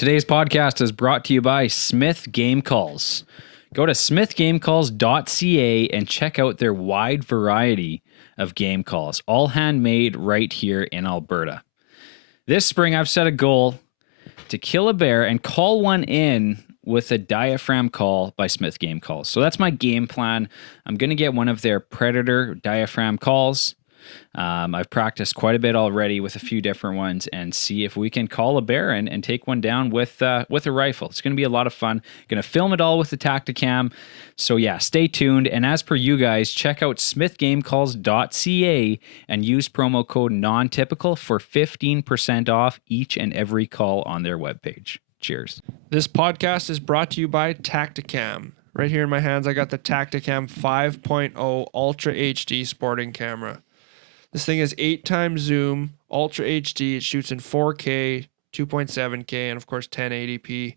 Today's podcast is brought to you by Smith Game Calls. Go to smithgamecalls.ca and check out their wide variety of game calls, all handmade right here in Alberta. This spring, I've set a goal to kill a bear and call one in with a diaphragm call by Smith Game Calls. So that's my game plan. I'm going to get one of their Predator diaphragm calls. I've practiced quite a bit already with a few different ones and see if we can call a bear and take one down with a rifle. It's going to be a lot of fun. Going to film it all with the Tacticam. So yeah, stay tuned. And as per you guys, check out smithgamecalls.ca and use promo code NONTYPICAL for 15% off each and every call on their webpage. Cheers. This podcast is brought to you by Tacticam. Right here in my hands, I got the Tacticam 5.0 Ultra HD sporting camera. This thing is 8x zoom, Ultra HD. It shoots in 4K, 2.7K, and of course 1080p.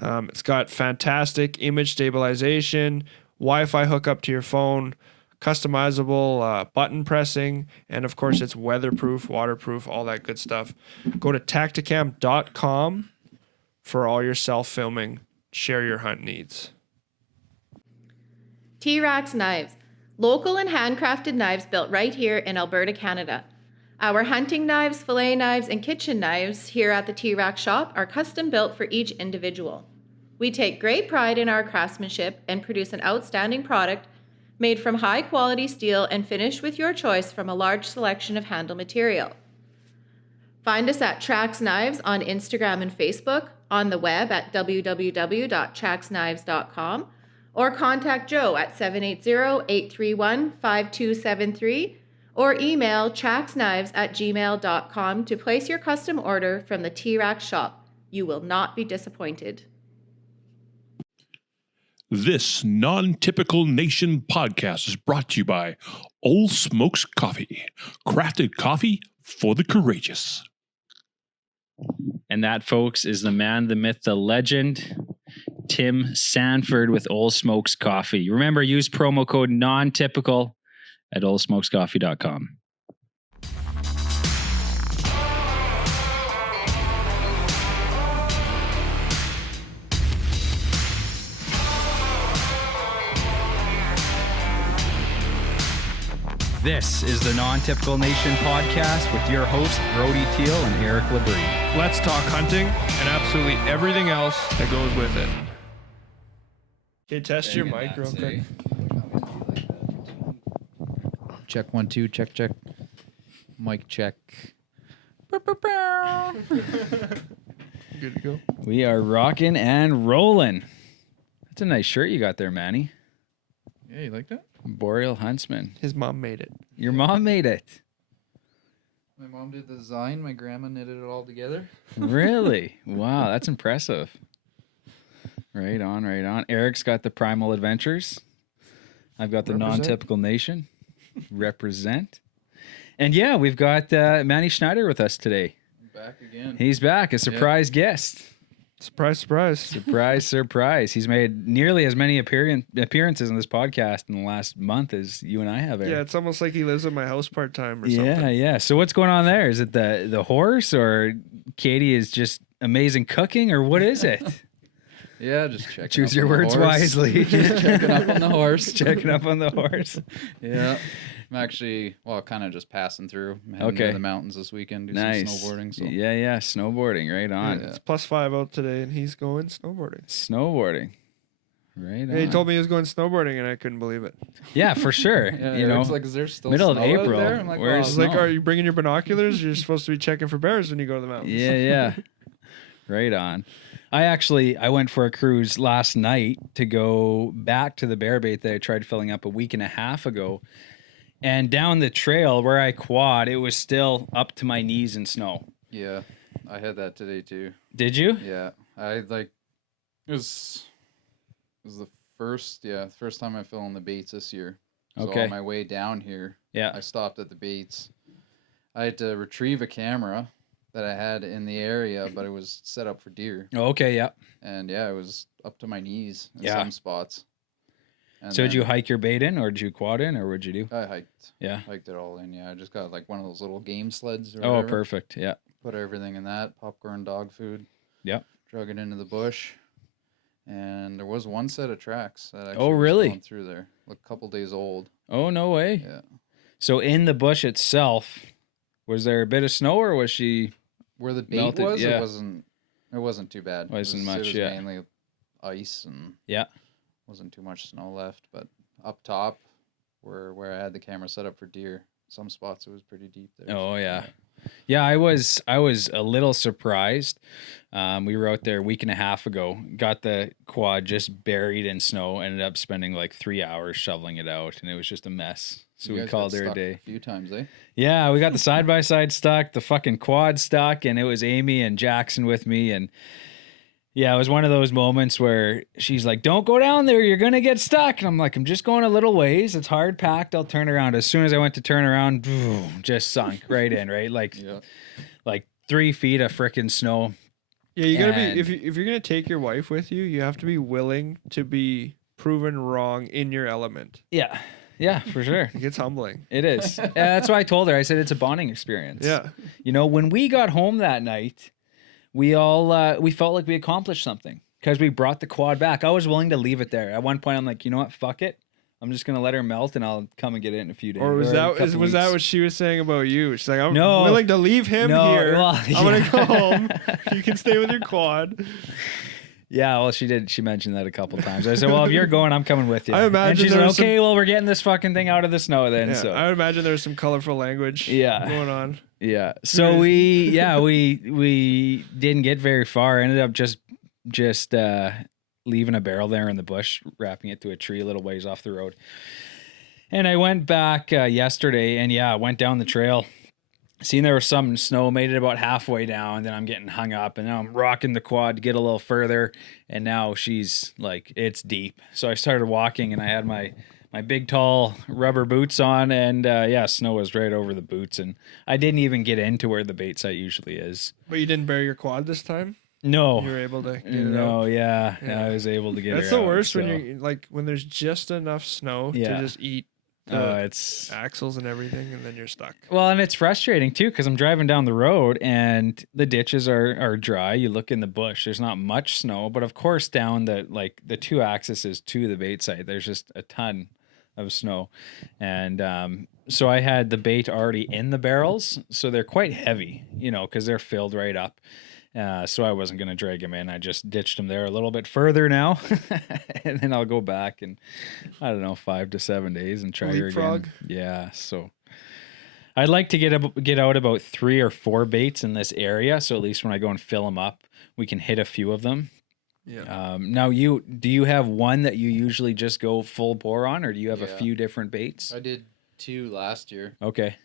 It's got fantastic image stabilization, Wi-Fi hookup to your phone, customizable button pressing, and of course it's weatherproof, waterproof, all that good stuff. Go to tacticam.com for all your self-filming, share your hunt needs. T-Rax Knives. Local and handcrafted knives built right here in Alberta, Canada. Our hunting knives, fillet knives, and kitchen knives here at the T-Rax shop are custom built for each individual. We take great pride in our craftsmanship and produce an outstanding product made from high quality steel and finished with your choice from a large selection of handle material. Find us at Trax Knives on Instagram and Facebook, on the web at www.traxknives.com, or contact Joe at 780-831-5273, or email traxknives@gmail.com to place your custom order from the T-Rax shop. You will not be disappointed. This Non-Typical Nation podcast is brought to you by Old Smokes Coffee, crafted coffee for the courageous. And that, folks, is the man, the myth, the legend, Tim Sanford with Old Smokes Coffee. Remember, use promo code NONTYPICAL at oldsmokescoffee.com. This is the Non-Typical Nation podcast with your hosts, Brody Teal and Erik Labrie. Let's talk hunting and absolutely everything else that goes with it. Okay, test your mic real quick. Check 1 2, check. Mic check. Good to go. We are rocking and rolling. That's a nice shirt you got there, Manny. Yeah, you like that? BorealHuntsman. His mom made it. Your mom made it. My mom did the design. My grandma knitted it all together. Really? Wow, that's impressive. Right on, right on. Eric's got the Primal Adventures. I've got the Non-Typical Nation. Represent. And yeah, we've got Manny Schneider with us today. Back again. He's back, a surprise guest. Surprise, surprise. Surprise. He's made nearly as many appearances on this podcast in the last month as you and I have, Eric. Yeah, it's almost like he lives at my house part-time or something. Yeah. So what's going on there? Is it the horse, or Katie is just amazing cooking, or what is it? Yeah, just checking. Choose your words wisely. Just checking up on the horse. Checking up on the horse. Yeah. I'm actually, kind of just passing through. I'm heading to the mountains this weekend, do some snowboarding. So. Yeah, snowboarding, right on. Yeah. It's +5 out today, and he's going snowboarding. Right on. He told me he was going snowboarding, and I couldn't believe it. Yeah, for sure. It's like, is there still middle snow of April? out there? I'm like, It's like, are you bringing your binoculars? You're supposed to be checking for bears when you go to the mountains. Yeah. Right on. I went for a cruise last night to go back to the bear bait that I tried filling up a week and a half ago. And down the trail where I quad, it was still up to my knees in snow. Yeah, I had that today too. Did you? Yeah, it was the first time I fell on the baits this year. So Okay. on my way down here, I stopped at the baits. I had to retrieve a camera that I had in the area, but it was set up for deer. Okay, yeah. And it was up to my knees in Yeah. some spots. And So did you hike your bait in, or did you quad in, or what'd you do? I hiked. Yeah. Hiked it all in, I just got like one of those little game sleds or Oh, whatever. perfect. Yeah. Put everything in that, popcorn, dog food. Yep. drug it into the bush, and there was one set of tracks that actually Oh, was really? going through there, like a couple days old. Oh, no way. Yeah. So in the bush itself, was there a bit of snow, or was she? Where the bait Melted, was, yeah. it wasn't too bad. Wasn't much, It was yeah. mainly ice and Yeah. wasn't too much snow left. But up top, where I had the camera set up for deer, some spots it was pretty deep there. Oh yeah. Yeah, I was a little surprised. We were out there a week and a half ago, got the quad just buried in snow, ended up spending like 3 hours shoveling it out, and it was just a mess. So You we guys called got her a stuck day. a few times, eh? Yeah, we got the side by side stuck, the fucking quad stuck, and it was Amy and Jackson with me. And yeah, it was one of those moments where she's like, "Don't go down there, you're gonna get stuck." And I'm like, "I'm just going a little ways. It's hard packed. I'll turn around." As soon as I went to turn around, just sunk right in, right? Yeah. Like 3 feet of frickin' snow. Yeah, you gotta And- be if you're gonna take your wife with you, you have to be willing to be proven wrong in your element. Yeah. Yeah, for sure. Like, it's humbling. It is. Yeah, that's why I told her. I said it's a bonding experience. Yeah. You know, when we got home that night, we all we felt like we accomplished something because we brought the quad back. I was willing to leave it there. At one point, I'm like, you know what? Fuck it. I'm just gonna let her melt, and I'll come and get it in a few days. Or was a that couple was that weeks. what she was saying about you? She's like, I'm No. willing to leave him No, here. well, I'm gonna yeah. go home. You can stay with your quad. Yeah, well, she did. She mentioned that a couple times. I said, well, if you're going, I'm coming with you. I imagine and she's there like, was okay, well, we're getting this fucking thing out of the snow then. Yeah, So I would imagine there's some colorful language going on. Yeah. So we didn't get very far. Ended up just leaving a barrel there in the bush, wrapping it to a tree a little ways off the road. And I went back yesterday, and I went down the trail. Seen there was some snow, made it about halfway down, and then I'm getting hung up, and now I'm rocking the quad to get a little further, and now she's like, it's deep. So I started walking, and I had my big tall rubber boots on, and snow was right over the boots, and I didn't even get into where the bait site usually is. But you didn't bury your quad this time? No. You were able to get it No, out? yeah, Yeah. I was able to get That's her the out, worst so. when you're like when there's just enough snow Yeah. to just eat the It's axles and everything, and then you're stuck. well, and it's frustrating too because I'm driving down the road and the ditches are dry. You look in the bush, there's not much snow, but of course down the 2 axes to the bait site, there's just a ton of snow, and so I had the bait already in the barrels, so they're quite heavy, because they're filled right up. So I wasn't going to drag them in. I just ditched them there a little bit further now, and then I'll go back in, I don't know, 5 to 7 days and try her Leapfrog? again. Yeah, so I'd like to get out about 3 or 4 baits in this area, so at least when I go and fill them up, we can hit a few of them. Yeah. Now, do you have one that you usually just go full bore on, or do you have a Yeah. few different baits? I did 2 last year, Okay.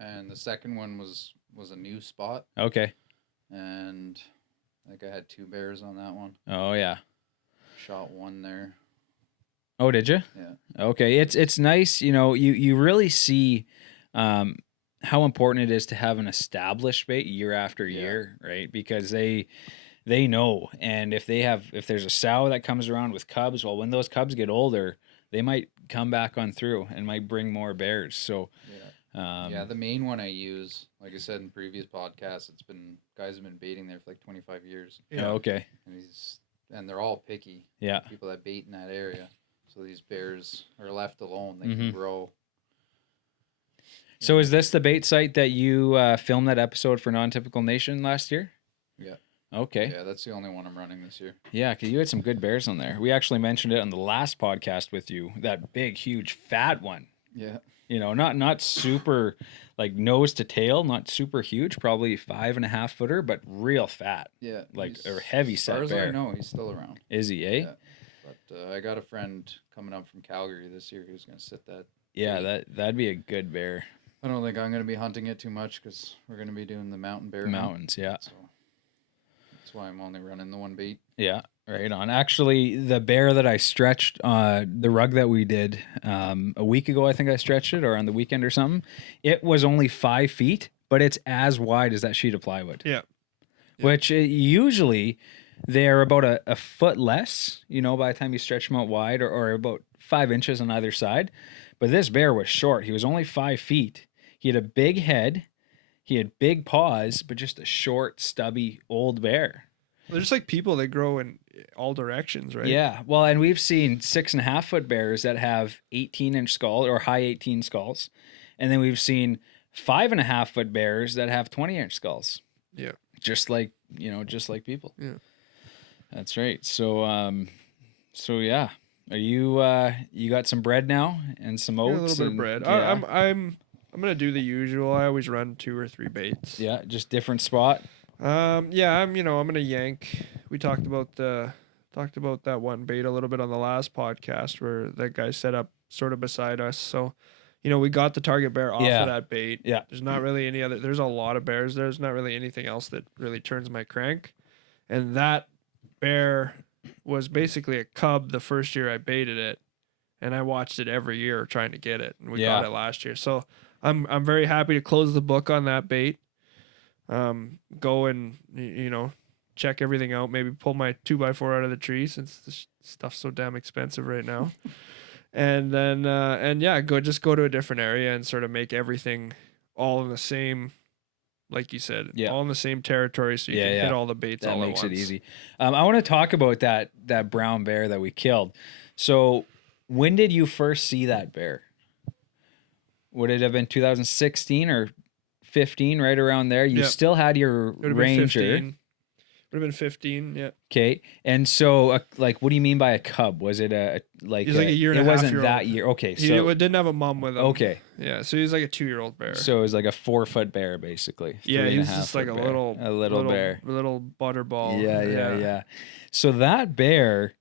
and the second one was a new spot, Okay. and I think I had 2 bears on that one. Oh yeah. Shot 1 there. Oh, did you? Yeah. Okay, it's nice, you really see how important it is to have an established bait year after Yeah. year, right? Because they know, and if there's a sow that comes around with cubs, well, when those cubs get older, they might come back on through and might bring more bears. So Yeah. The main one I use, like I said in previous podcasts, guys have been baiting there for like 25 years, Yeah. okay, and they're all picky. yeah, People that bait in that area, so these bears are left alone. They Mhm. can grow. So is this the bait site that you filmed that episode for Non-Typical Nation last year? Yeah. Okay. Yeah, that's the only one I'm running this year. Yeah, because you had some good bears on there. We actually mentioned it on the last podcast with you. That big, huge, fat one. Yeah. Not super like nose to tail, not super huge, probably 5.5 footer, but real fat. Yeah. Like he's- a heavy As set far as bear. I know, he's still around. Is he? Eh? Yeah. But I got a friend coming up from Calgary this year who's going to sit that. Yeah, that'd be a good bear. I don't think I'm going to be hunting it too much because we're going to be doing the mountain bear hunt. Mountains, yeah. So that's why I'm only running the 1 bait. Yeah, right on. Actually, the bear that I stretched, the rug that we did a week ago, I think I stretched it, or on the weekend or something. It was only 5 feet, but it's as wide as that sheet of plywood. Yeah. Which usually they're about a foot less, by the time you stretch them out wide, or about 5 inches on either side. But this bear was short. He was only 5 feet. He had a big head. He had big paws, but just a short, stubby, old bear. They're just like people. They grow in all directions, right? Yeah. Well, and we've seen 6.5 foot bears that have 18-inch skulls or high 18 skulls. And then we've seen 5.5 foot bears that have 20-inch skulls. Yeah. Just like, just like people. Yeah. That's right. So, yeah. Are you, you got some bread now and some oats? A little bit of bread. Yeah. I'm gonna do the usual. I always run 2 or 3 baits. Yeah. Just different spot. Yeah, I'm gonna yank. We talked about that one bait a little bit on the last podcast where that guy set up sort of beside us. So, we got the target bear off Yeah. of that bait. Yeah. There's not really any other. There's a lot of bears. There's not really anything else that really turns my crank. And that bear was basically a cub the first year I baited it, and I watched it every year trying to get it, and we got it last year. So I'm very happy to close the book on that bait. Go and check everything out. Maybe pull my 2x4 out of the tree since this stuff's so damn expensive right now. And then go to a different area and sort of make everything all in the same, like you said, all in the same territory, so you can hit all the baits all at once. That makes it easy. I want to talk about that brown bear that we killed. So when did you first see that bear? Would it have been 2016 or 15, right around there? You still had your Ranger. Would have been 15, yeah. Okay. And so, what do you mean by a cub? Was it He's like a year and a half. It wasn't that year. Okay. He didn't have a mom with him. Okay. Yeah, so he was like a 2-year-old bear. So it was like a 4-foot bear, basically. Yeah, he was just like a little bear. A little butterball. Yeah. So that bear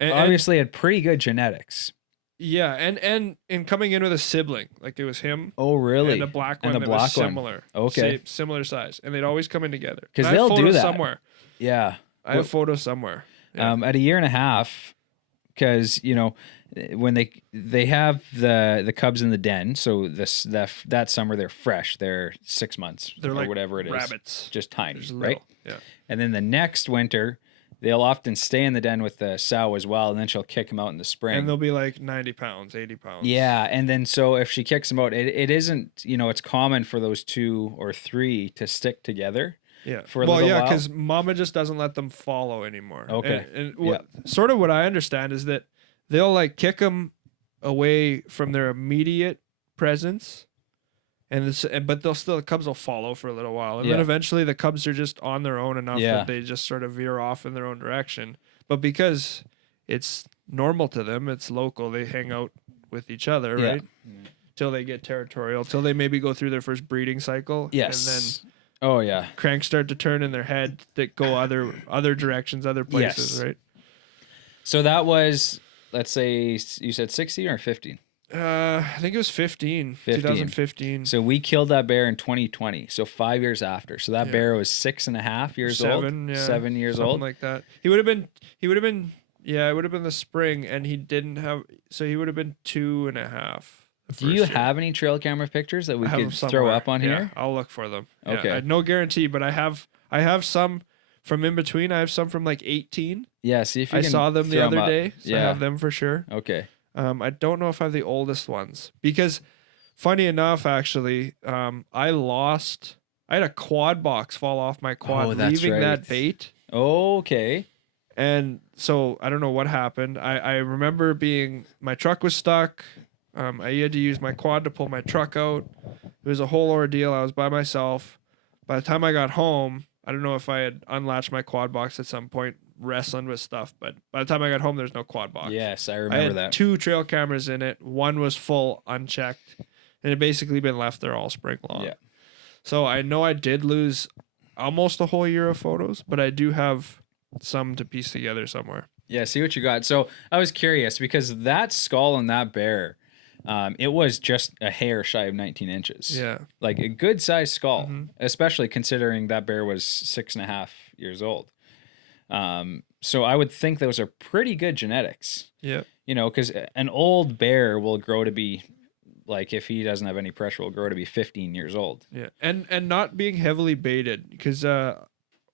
obviously had pretty good genetics. Yeah, and coming in with a sibling, like it was him. Oh, really? And a black one that was similar. Okay. Similar size, and they'd always come in together. Because they'll do that somewhere. Yeah. I have photos somewhere. Yeah. At a year and a half, because when they have the cubs in the den, so that summer they're fresh. They're 6 months they're or like whatever it is. Rabbits. Just tiny, Just right? Yeah. And then the next winter, they'll often stay in the den with the sow as well, and then she'll kick them out in the spring. And they'll be like 90 pounds, 80 pounds. Yeah, and then so if she kicks them out, it isn't, it's common for those 2 or 3 to stick together. Yeah. For a little while. Because mama just doesn't let them follow anymore. Okay. And sort of what I understand is that they'll like kick them away from their immediate presence, but the cubs will follow for a little while, and then eventually the cubs are just on their own enough that they just sort of veer off in their own direction. But because it's normal to them, it's local, they hang out with each other, right? Till they get territorial, till they maybe go through their first breeding cycle. Yes. And then cranks start to turn in their head that go other directions, other places, right? So that was, let's say, you said 16 or 15? I think it was 15. 2015. So we killed that bear in 2020. So 5 years after. So that bear was 6.5 years old. 7 years old. Something like that. It would have been the spring, and he would have been 2.5. Do you have any trail camera pictures that we could throw up on here? I'll look for them. Okay. Yeah, no guarantee, but I have some from in between. I have some from like 18. Yeah, see if you can. I saw them the other day, so I Yeah. have them for sure. Okay. I don't know if I have the oldest ones because, funny enough, actually, I had a quad box fall off my quad leaving that bait. Okay. And so I don't know what happened. I remember my truck was stuck. I had to use my quad to pull my truck out. It was a whole ordeal. I was by myself. By the time I got home, I don't know if I had unlatched my quad box at some point, wrestling with stuff, but by the time I got home, there's no quad box. Yes, I I remember had that. 2 trail cameras in it. One was full, unchecked, and it basically been left there all spring long. Yeah. So I know I did lose almost a whole year of photos, but I do have some to piece together somewhere. Yeah, see what you got. So I was curious because that skull on that bear, it was just a hair shy of 19 inches. Yeah. Like a good sized skull, Mm-hmm. especially considering that bear was 6.5 years old. So I would think those are pretty good genetics. Yeah. Because an old bear will grow to be, like, if he doesn't have any pressure, will grow to be 15 years old. Yeah. And not being heavily baited because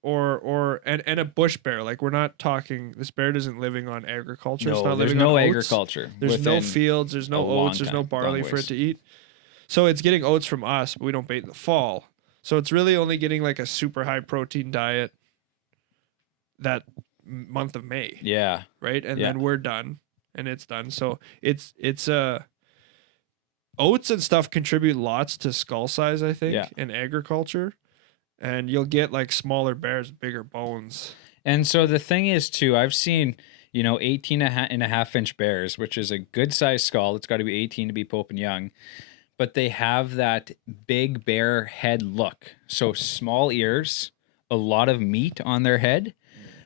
or a bush bear. Like, we're not talking, this bear isn't living on agriculture. It's No, not there's living no on oats. agriculture. There's no within fields, there's no a long oats, there's no time, barley long for it ways. to eat. So it's getting oats from us, but we don't bait in the fall. So it's really only getting like a super high protein diet that month of May, Yeah. right? And Yeah. then we're done, and it's done. So it's oats and stuff contribute lots to skull size, I think, Yeah. in agriculture, and you'll get like smaller bears, bigger bones. And so the thing is too, I've seen, 18 and a half inch bears, which is a good size skull. It's got to be 18 to be Pope and Young, but they have that big bear head look. So small ears, a lot of meat on their head.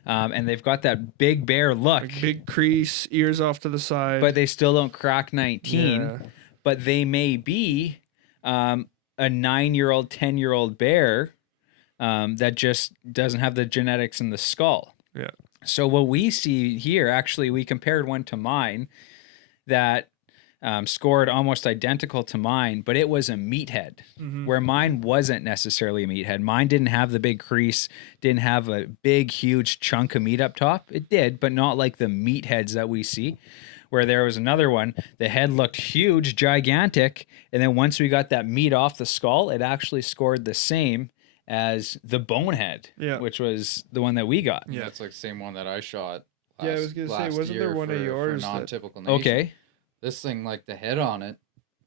And they've got that big bear look, Like big crease, ears off to the side. but they still don't crack 19. Yeah. But they may be a 9-year-old, 10-year-old bear that just doesn't have the genetics in the skull. Yeah. So what we see here, actually, we compared one to mine that scored almost identical to mine, but it was a meathead, where mine wasn't necessarily a meathead. Mine didn't have the big crease, didn't have a big, huge chunk of meat up top. It did, but not like the meatheads that we see, where there was another one. The head looked huge, gigantic, and then once we got that meat off the skull, it actually scored the same as the bonehead, which was the one that we got. Yeah. That's like the same one that I shot. Yeah, I was gonna say, last wasn't there year one of for yours that- non-typical nation? Okay. This thing, like the head on it,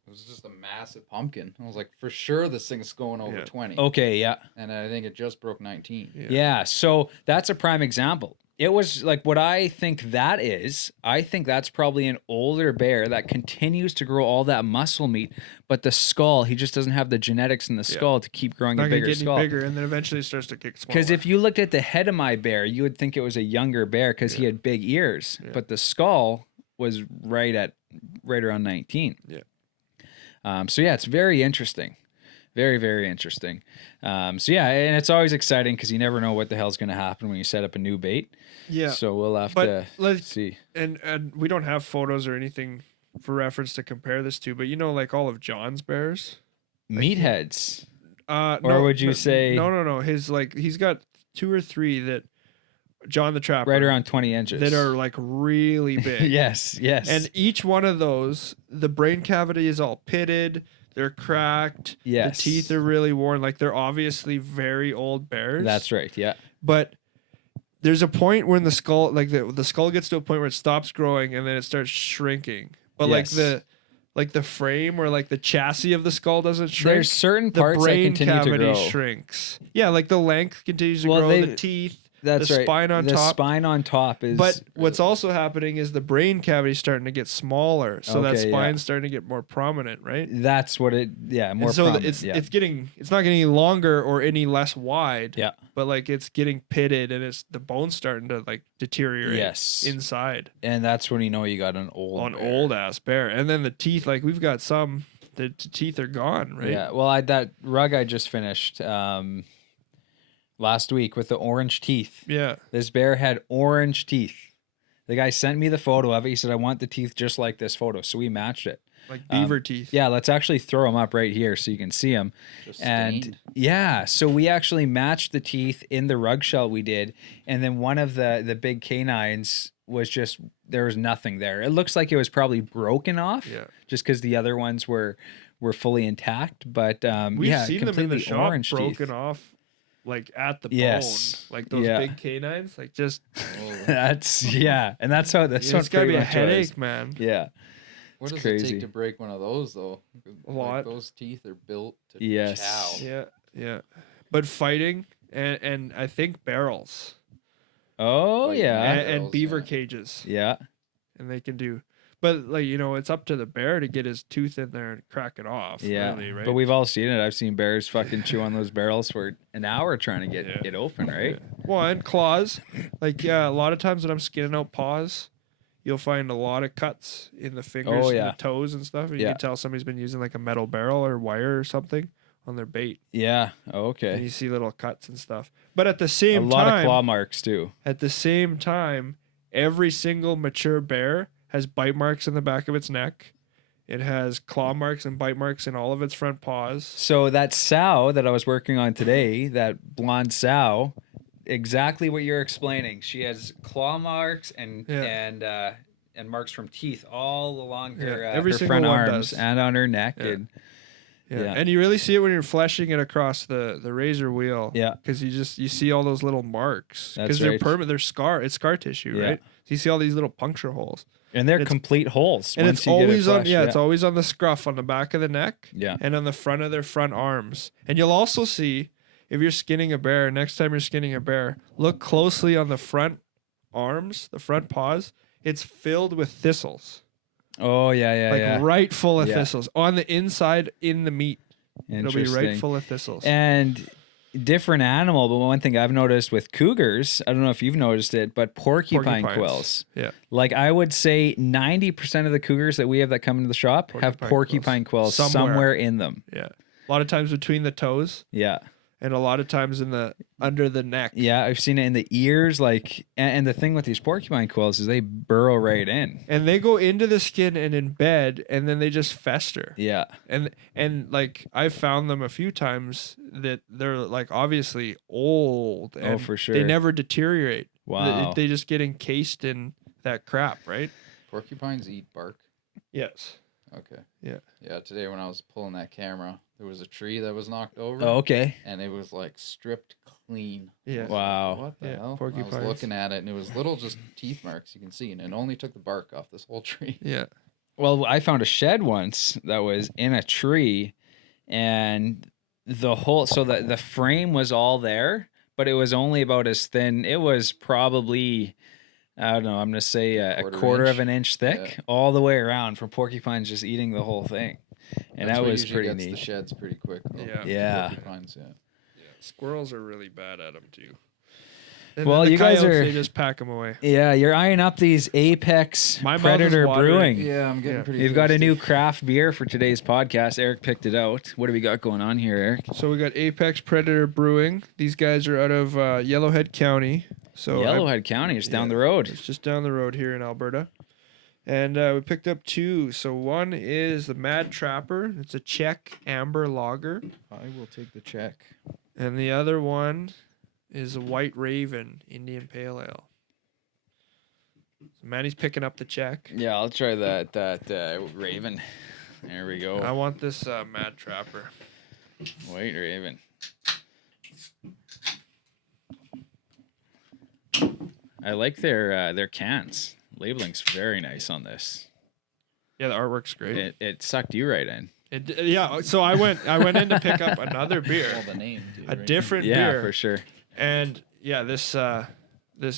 was just a massive pumpkin. I was like, for sure this thing's going over 20. Okay, yeah. And I think it just broke 19. Yeah, so that's a prime example. It was like what I think that is. I think that's probably an older bear that continues to grow all that muscle meat, but the skull, he just doesn't have the genetics in the skull to keep growing Not a gonna bigger get any skull. bigger, and then eventually it starts to get smaller. Because if you looked at the head of my bear, you would think it was a younger bear because he had big ears, but the skull was right around 19. Yeah. So yeah, it's very interesting. Very, very interesting. So yeah, and it's always exciting because you never know what the hell's going to happen when you set up a new bait. Yeah. So we'll have But to let's see. And we don't have photos or anything for reference to compare this to, but like all of John's bears. Meatheads. Or would you say- No. He's got 2 or 3 that John the Trapper. Right around 20 inches. That are like really big. yes. And each one of those, the brain cavity is all pitted. They're cracked. Yes. The teeth are really worn. Like they're obviously very old bears. That's right. Yeah. But there's a point when the skull, like the skull gets to a point where it stops growing and then it starts shrinking. But Yes. like the frame or like the chassis of the skull doesn't shrink. There's certain the parts that brain continue to cavity grow. shrinks. Yeah, like the length continues to Well, grow. they- The teeth. That's the right. spine on the top. spine on top is. But what's also happening is the brain cavity is starting to get smaller, so that Okay, yeah. spine's starting to get more prominent, right? that's what it. Yeah, more. And so prominent, it's yeah. it's not getting any longer or any less wide. Yeah. But like it's getting pitted and the bone's starting to like deteriorate. Yes. Inside And that's when you know you got an old. bear. old ass bear, and then the teeth, like we've got some. The teeth are gone, right? Yeah. Well, that rug I just finished last week with the orange teeth. Yeah. This bear had orange teeth. The guy sent me the photo of it. He said, I want the teeth just like this photo. So we matched it. Like beaver teeth. Yeah, let's actually throw them up right here so you can see them. Just And stained. yeah, so we actually matched the teeth in the rug shell we did. And then one of the big canines was just, there was nothing there. It looks like it was probably broken off. Yeah. Just because the other ones were fully intact. But We've yeah, seen them in the completely shop orange broken teeth. off, like at the Yes. bone, like those Yeah. big canines, like just. Oh, That's yeah, and that's how It's gotta be a headache, man. Yeah. what It's does it crazy. take to break one of those, though? A lot. Like, those teeth are built to Yes. chow. Yeah. But fighting and I think barrels Oh Like, yeah. and Barrels, beaver yeah. cages, Yeah. and they can do. But like it's up to the bear to get his tooth in there and crack it off. Yeah. Really, right? But we've all seen it. I've seen bears fucking chew on those barrels for an hour trying to get Yeah. it open, right? Well, and claws. Like, yeah, a lot of times when I'm skinning out paws, you'll find a lot of cuts in the fingers Oh, and yeah. the toes and stuff. And you Yeah. can tell somebody's been using like a metal barrel or wire or something on their bait. Yeah. Oh, And okay. you see little cuts and stuff. But at the A same lot time, of claw marks too. every single mature bear has bite marks in the back of its neck. It has claw marks and bite marks in all of its front paws. So that sow that I was working on today, that blonde sow, exactly what you're explaining. She has claw marks and marks from teeth all along her, Yeah, every her single front one arms does. and on her neck. Yeah. And Yeah. And you really see it when you're fleshing it across the razor wheel. Yeah. Because you see all those little marks. That's Because they're right. permanent. They're scar. It's scar tissue, Yeah. right? So you see all these little puncture holes. And they're It's- complete holes. And once it's you get it always on. flushed, Yeah, it's always on the scruff on the back of the neck. Yeah. And on the front of their front arms. And you'll also see if you're skinning a bear. Next time you're skinning a bear, look closely on the front arms, the front paws. It's filled with thistles. Oh, yeah. Right full of Yeah. thistles on the inside in the meat. It'll be right Interesting. full of thistles. And different animal, but one thing I've noticed with cougars, I don't know if you've noticed it, but porcupine Porcupines. quills. Yeah. Like I would say 90% of the cougars that we have that come into the shop have Porcupine porcupine quills quills. somewhere in them. Yeah. A lot of times between the toes Yeah. and a lot of times in the under the neck. Yeah, I've seen it in the ears. Like, and the thing with these porcupine quills is they burrow right in. And they go into the skin and embed and then they just fester. Yeah. And like I've found them a few times that they're like obviously old and for sure. they never deteriorate. Wow. They just get encased in that crap, right? Porcupines eat bark. Yes. Okay. Yeah. Yeah. Today when I was pulling that camera, there was a tree that was knocked over. Oh, okay. And it was like stripped clean. Yeah. Wow. What the Yeah, hell? I porcupines. was looking at it and it was little just teeth marks you can see, and it only took the bark off this whole tree. Yeah. Well, I found a shed once that was in a tree, and the whole the frame was all there, but it was only about as thin. It was probably, I don't know, I'm gonna say a quarter of an inch thick all the way around from porcupines just eating the whole thing, and That's that what was usually pretty gets neat. the sheds pretty quick. Though. Yeah. Yeah. Porcupines, yeah. Squirrels are really bad at them too. And Well, then the you guys coyotes, are- they just pack them away. Yeah, you're eyeing up these Apex My mouth is Predator watering. Brewing. Yeah, I'm getting Yeah. pretty. You've got a thirsty. new craft beer for today's podcast. Eric picked it out. What do we got going on here, Eric? So we got Apex Predator Brewing. These guys are out of Yellowhead County. So Yellowhead County, it's down the road. It's just down the road here in Alberta. And we picked up two. So one is the Mad Trapper. It's a Czech amber lager. I will take the check. And the other one is a White Raven Indian Pale Ale. So Manny's picking up the Czech. Yeah, I'll try that Raven. There we go. I want this Mad Trapper. White Raven. I like their cans. Labeling's very nice on this. Yeah, the artwork's great. It sucked you right in. Yeah, so I went in to pick up another beer, Well, the name, too, a right? different Yeah, beer. for sure. And yeah, this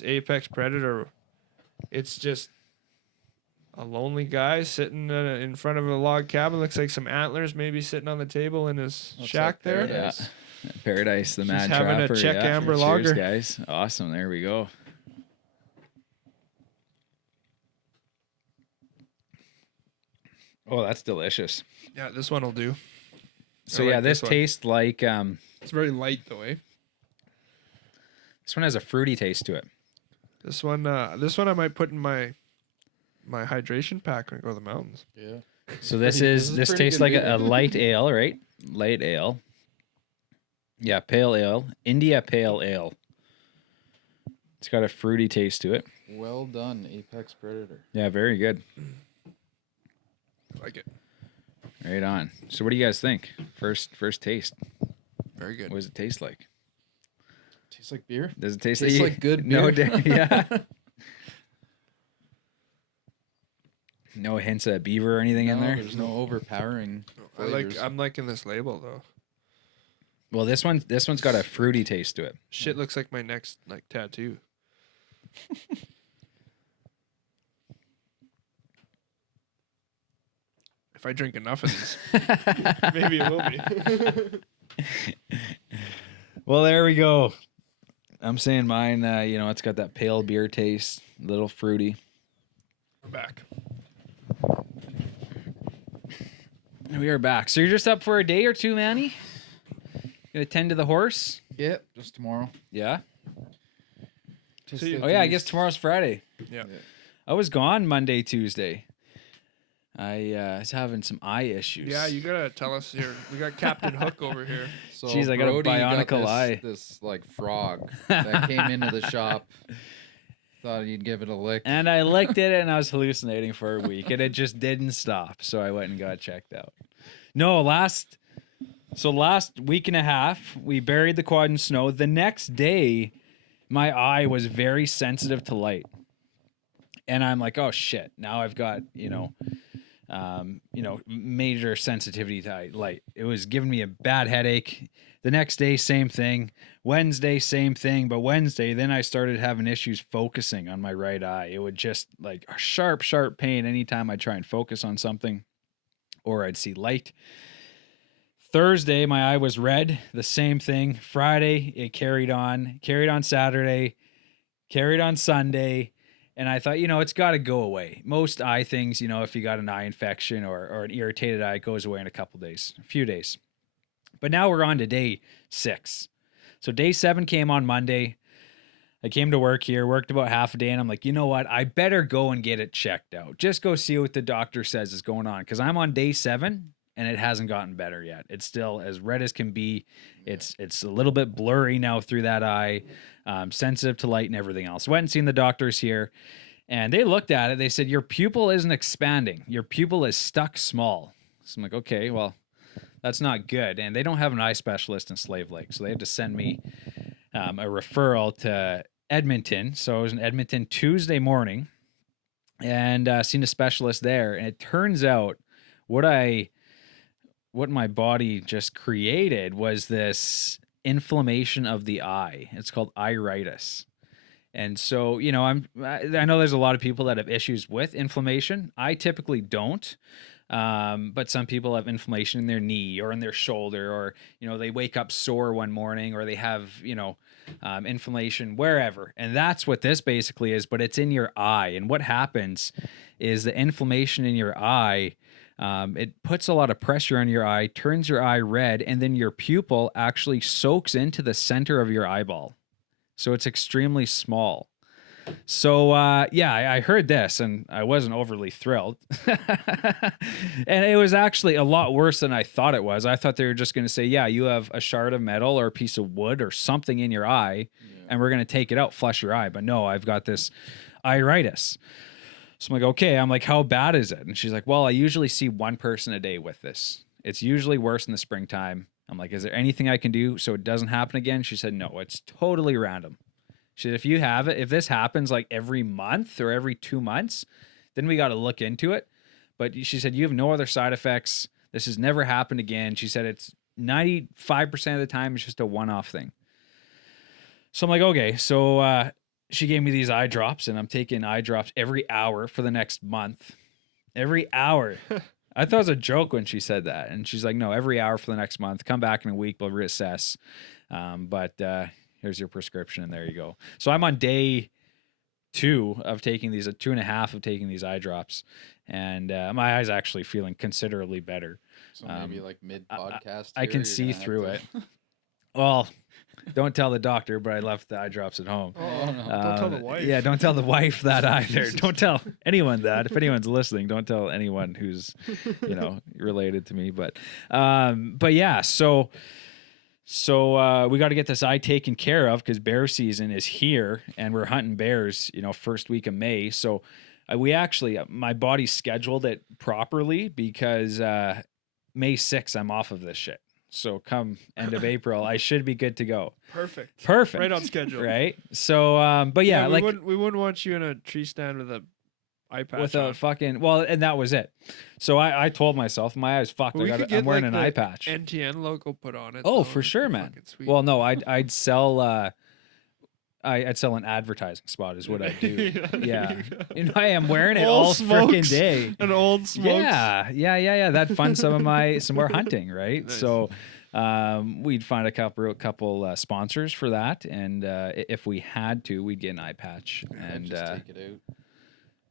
Apex Predator, it's just a lonely guy sitting in front of a log cabin. Looks like some antlers maybe sitting on the table in his Looks shack like there. paradise. Yeah. Paradise, the Mad having a Trapper. Czech yeah. amber Cheers, lager. guys. Awesome. There we go. Oh, that's delicious. Yeah, this one will do. So I like yeah, this this one. tastes like It's very light though, eh? this one has a fruity taste to it. This one I might put in my hydration pack when I go to the mountains. Yeah. So this pretty tastes good like beer. a light ale, right? Light ale. Yeah, pale ale. India pale ale. It's got a fruity taste to it. Well done, Apex Predator. Yeah, very good. I like it. Right on. So what do you guys think? First taste. Very good. What does it taste like? Tastes like beer. Does it taste Tastes like like good No, beer. yeah. No hints of beaver or anything in No, there. There's no overpowering flavors. I'm liking this label though. Well, this one's got a fruity taste to it. Shit looks like my next tattoo. If I drink enough of these, maybe it will be. Well, there we go. I'm saying mine. It's got that pale beer taste, little fruity. We're back. We are back. So you're just up for a day or two, Manny? Gonna tend to the horse? Yeah, just tomorrow. Yeah. Just So you- at Oh yeah, I least. guess tomorrow's Friday. Yeah. I was gone Monday, Tuesday. I was having some eye issues. Yeah, you gotta tell us here. We got Captain Hook over here. So Jeez, I got a Brody bionicle this, eye. This like frog that came into the shop. Thought he'd give it a lick. And I licked it and I was hallucinating for a week and it just didn't stop. So I went and got checked out. No, last So last week and a half, we buried the quad in snow. The next day, my eye was very sensitive to light. And I'm like, oh shit, now I've got, major sensitivity to light. It was giving me a bad headache. The next day, same thing. Wednesday, same thing. But Wednesday, then I started having issues focusing on my right eye. It would just like a sharp, sharp pain anytime I try and focus on something or I'd see light. Thursday, my eye was red. The same thing. Friday, it carried on Saturday, carried on Sunday. And I thought, it's got to go away. Most eye things, if you got an eye infection or an irritated eye, it goes away in a few days. But now we're on to day 6. So day 7 came on Monday. I came to work here, worked about half a day, and I'm like, you know what? I better go and get it checked out. Just go see what the doctor says is going on. Because I'm on day 7, and it hasn't gotten better yet. It's still as red as can be. It's a little bit blurry now through that eye, sensitive to light and everything else. Went and seen the doctors here, and they looked at it. They said, your pupil isn't expanding. Your pupil is stuck small. So I'm like, okay, well, that's not good. And they don't have an eye specialist in Slave Lake, so they had to send me a referral to Edmonton. So I was in Edmonton Tuesday morning and seen a specialist there. And it turns out what my body just created was this inflammation of the eye. It's called iritis. And so, I know there's a lot of people that have issues with inflammation. I typically don't. But some people have inflammation in their knee or in their shoulder, or, they wake up sore one morning, or they have, inflammation wherever. And that's what this basically is, but it's in your eye. And what happens is the inflammation in your eye, it puts a lot of pressure on your eye, turns your eye red, and then your pupil actually soaks into the center of your eyeball. So it's extremely small. So, I heard this and I wasn't overly thrilled. And it was actually a lot worse than I thought it was. I thought they were just going to say, yeah, you have a shard of metal or a piece of wood or something in your eye, and we're going to take it out, flush your eye. But no, I've got this iritis. So I'm like, okay. I'm like, how bad is it? And she's like, well, I usually see one person a day with this. It's usually worse in the springtime. I'm like, is there anything I can do so it doesn't happen again? She said, no, it's totally random. She said, if this happens like every month or every 2 months, then we got to look into it. But she said, you have no other side effects. This has never happened again. She said, it's 95% of the time, it's just a one-off thing. So I'm like, okay. So she gave me these eye drops, and I'm taking eye drops every hour for the next month. Every hour. I thought it was a joke when she said that. And she's like, no, every hour for the next month. Come back in a week, we'll reassess. Here's your prescription, and there you go. So I'm on day 2 of taking these, 2.5 of taking these eye drops, and my eye's actually feeling considerably better. So maybe like mid-podcast I can see through it. Well, don't tell the doctor, but I left the eye drops at home. Oh, no. Don't tell the wife. Yeah, don't tell the wife that either. Don't tell anyone that. If anyone's listening, don't tell anyone who's, related to me. But yeah, so we got to get this eye taken care of because bear season is here, and we're hunting bears, first week of May. So my body scheduled it properly because May 6th, I'm off of this shit. So come end of April, I should be good to go. Perfect. Right on schedule. Right. So, but yeah, we wouldn't want you in a tree stand with a eye patch with on. a fucking, and that was it. So I told myself my eye's fucked. Well, I'm wearing an eye patch. NTN logo put on it. Oh, for sure, man. Well, no, I'd sell. I'd sell an advertising spot is what I do. Yeah. I am wearing it all freaking day. An old smokes. Yeah. That'd fund some more hunting, right? Nice. So we'd find a couple sponsors for that, and if we had to, we'd get an eye patch and just take it out.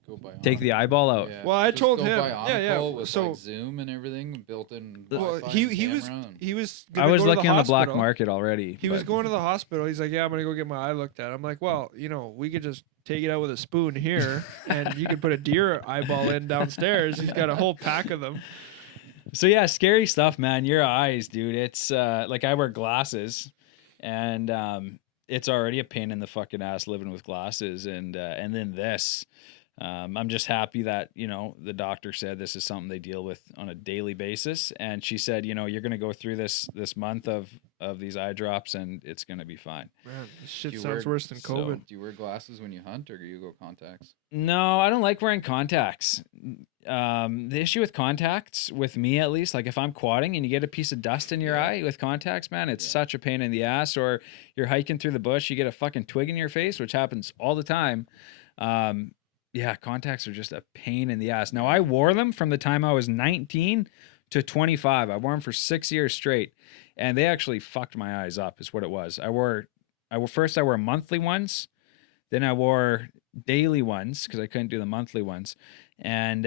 Go by take the eyeball out. Yeah. Well, I Just told go him. by Yeah. With So like Zoom and everything built in. well, Wi-Fi he and was camera and- he was. I Gonna was go to looking on the black hospital. market already. He was going to the hospital. He's like, yeah, I'm gonna go get my eye looked at. I'm like, well, we could just take it out with a spoon here, and you could put a deer eyeball in downstairs. He's got a whole pack of them. So yeah, scary stuff, man. Your eyes, dude. It's like I wear glasses, and it's already a pain in the fucking ass living with glasses, and then this. I'm just happy that, the doctor said this is something they deal with on a daily basis. And she said, you're going to go through this month of these eye drops and it's going to be fine. Man, this shit Do you sounds wear- worse than COVID. Do you wear glasses when you hunt, or do you go contacts? No, I don't like wearing contacts. The issue with contacts, with me at least, like if I'm quadding and you get a piece of dust in your Yeah. eye with contacts, man, it's Yeah. such a pain in the ass. Or you're hiking through the bush, you get a fucking twig in your face, which happens all the time. Yeah, contacts are just a pain in the ass. Now, I wore them from the time I was 19 to 25. I wore them for 6 years straight, and they actually fucked my eyes up, is what it was. I wore monthly ones, then I wore daily ones because I couldn't do the monthly ones, and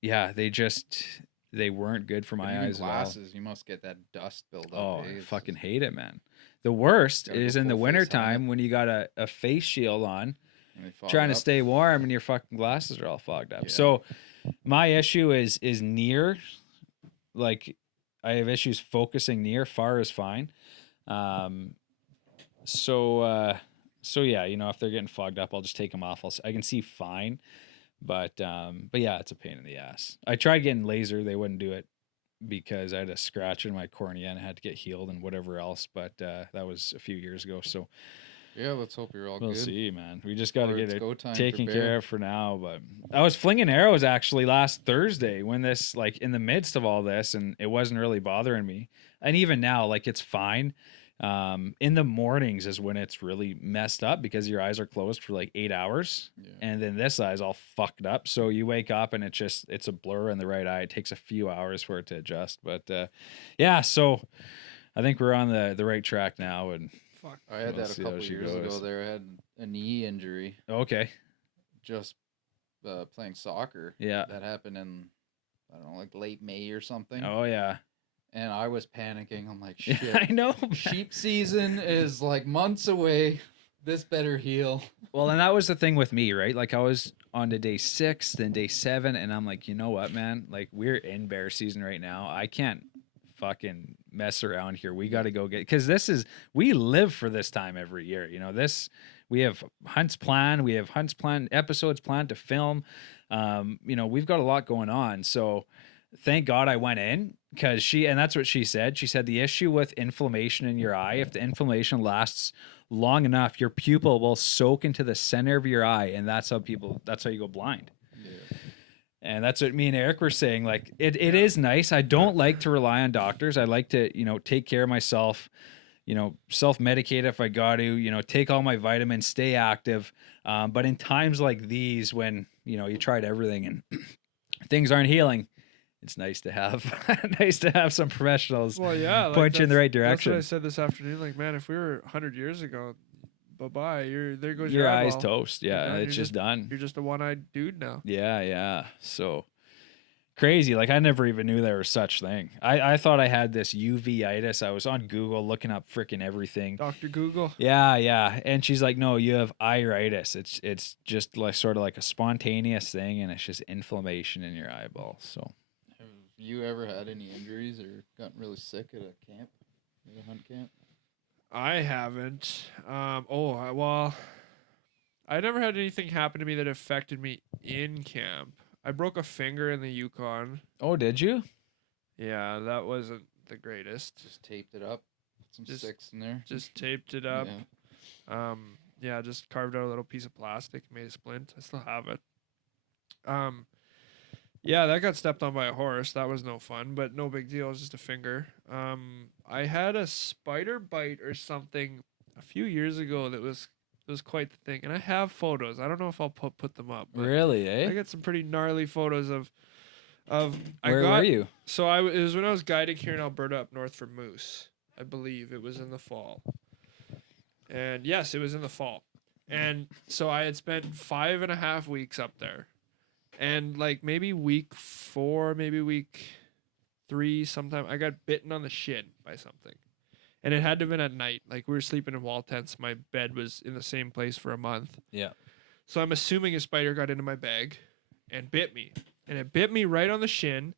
yeah, they weren't good for But my even eyes glasses, you must get that dust buildup. at all. Oh, eh? I It's fucking just- hate it, man. The worst Gotta go is in the full face wintertime helmet. when you got a face shield on, and they fog trying it to up. stay warm, and your fucking glasses are all fogged up. Yeah. So my issue is near. Like, I have issues focusing near. Far is fine. So yeah, if they're getting fogged up, I'll just take them off. I can see fine, but yeah, it's a pain in the ass. I tried getting laser, they wouldn't do it because I had a scratch in my cornea and it had to get healed and whatever else. But that was a few years ago, so Yeah, let's hope you're all we'll good. see, man. We just got to Or get it's it go time for taken Bear. care of for now. But I was flinging arrows actually last Thursday when this, like, in the midst of all this, and it wasn't really bothering me. And even now, like, it's fine. In the mornings is when it's really messed up because your eyes are closed for like 8 hours, Yeah. and then this eye's all fucked up. So you wake up and it's a blur in the right eye. It takes a few hours for it to adjust. But yeah, so I think we're on the right track now. And Fuck. I had We'll that a see how couple she years goes. ago. There, I had a knee injury okay, just playing soccer. yeah, That happened in, I don't know, like late May or something. oh yeah, And I was panicking. I'm like, yeah, shit. I know. man. Sheep season is like months away. This better heal. Well, and that was the thing with me, right? Like, I was on to day 6, then day 7, and I'm like, you know what, man? Like, we're in bear season right now. I can't fucking mess around here. We got to go get, because we live for this time every year. We have hunts planned. We have hunts planned, episodes planned to film. We've got a lot going on. So thank God I went in, because and that's what she said. She said the issue with inflammation in your eye, if the inflammation lasts long enough, your pupil will soak into the center of your eye, and that's how you go blind. Yeah. And that's what me and Eric were saying. Like, it is nice. I don't like to rely on doctors. I like to, take care of myself, self-medicate if I got to, take all my vitamins, stay active. But in times like these, when, you tried everything and things aren't healing, it's nice to have some professionals Well, yeah, like point you in the right That's what I direction. said this afternoon. Like, man, if we were 100 years ago, bye-bye. There goes Your eyes eyeball. toast. Yeah, done. it's You're just done. You're just a one-eyed dude now. Yeah. So crazy. Like, I never even knew there was such thing. I thought I had this uveitis. I was on Google looking up freaking everything. Dr. Google. Yeah. And she's like, no, you have iritis. It's just like sort of like a spontaneous thing, and it's just inflammation in your eyeball. So Have you ever had any injuries or gotten really sick at a camp, at a hunt camp? I haven't. Well, I never had anything happen to me that affected me in camp. I broke a finger in the Yukon. oh, did you? Yeah, that wasn't the greatest. Just taped it up, put some Just- sticks in there. Just taped it up. Yeah. Yeah, just carved out a little piece of plastic, made a splint. I still have it. Yeah, that got stepped on by a horse. That was no fun, but no big deal. It was just a finger. I had a spider bite or something a few years ago that was quite the thing, and I have photos. I don't know if I'll put them up. But Really, I eh? got some pretty gnarly photos of. Where were you? So it was when I was guiding here in Alberta up north for moose. I believe it was in the fall. And yes, it was in the fall. And so I had spent 5.5 weeks up there. And like maybe week 4, maybe week 3 sometime, I got bitten on the shin by something. And it had to have been at night. Like, we were sleeping in wall tents. My bed was in the same place for a month. Yeah. So I'm assuming a spider got into my bag and bit me. And it bit me right on the shin,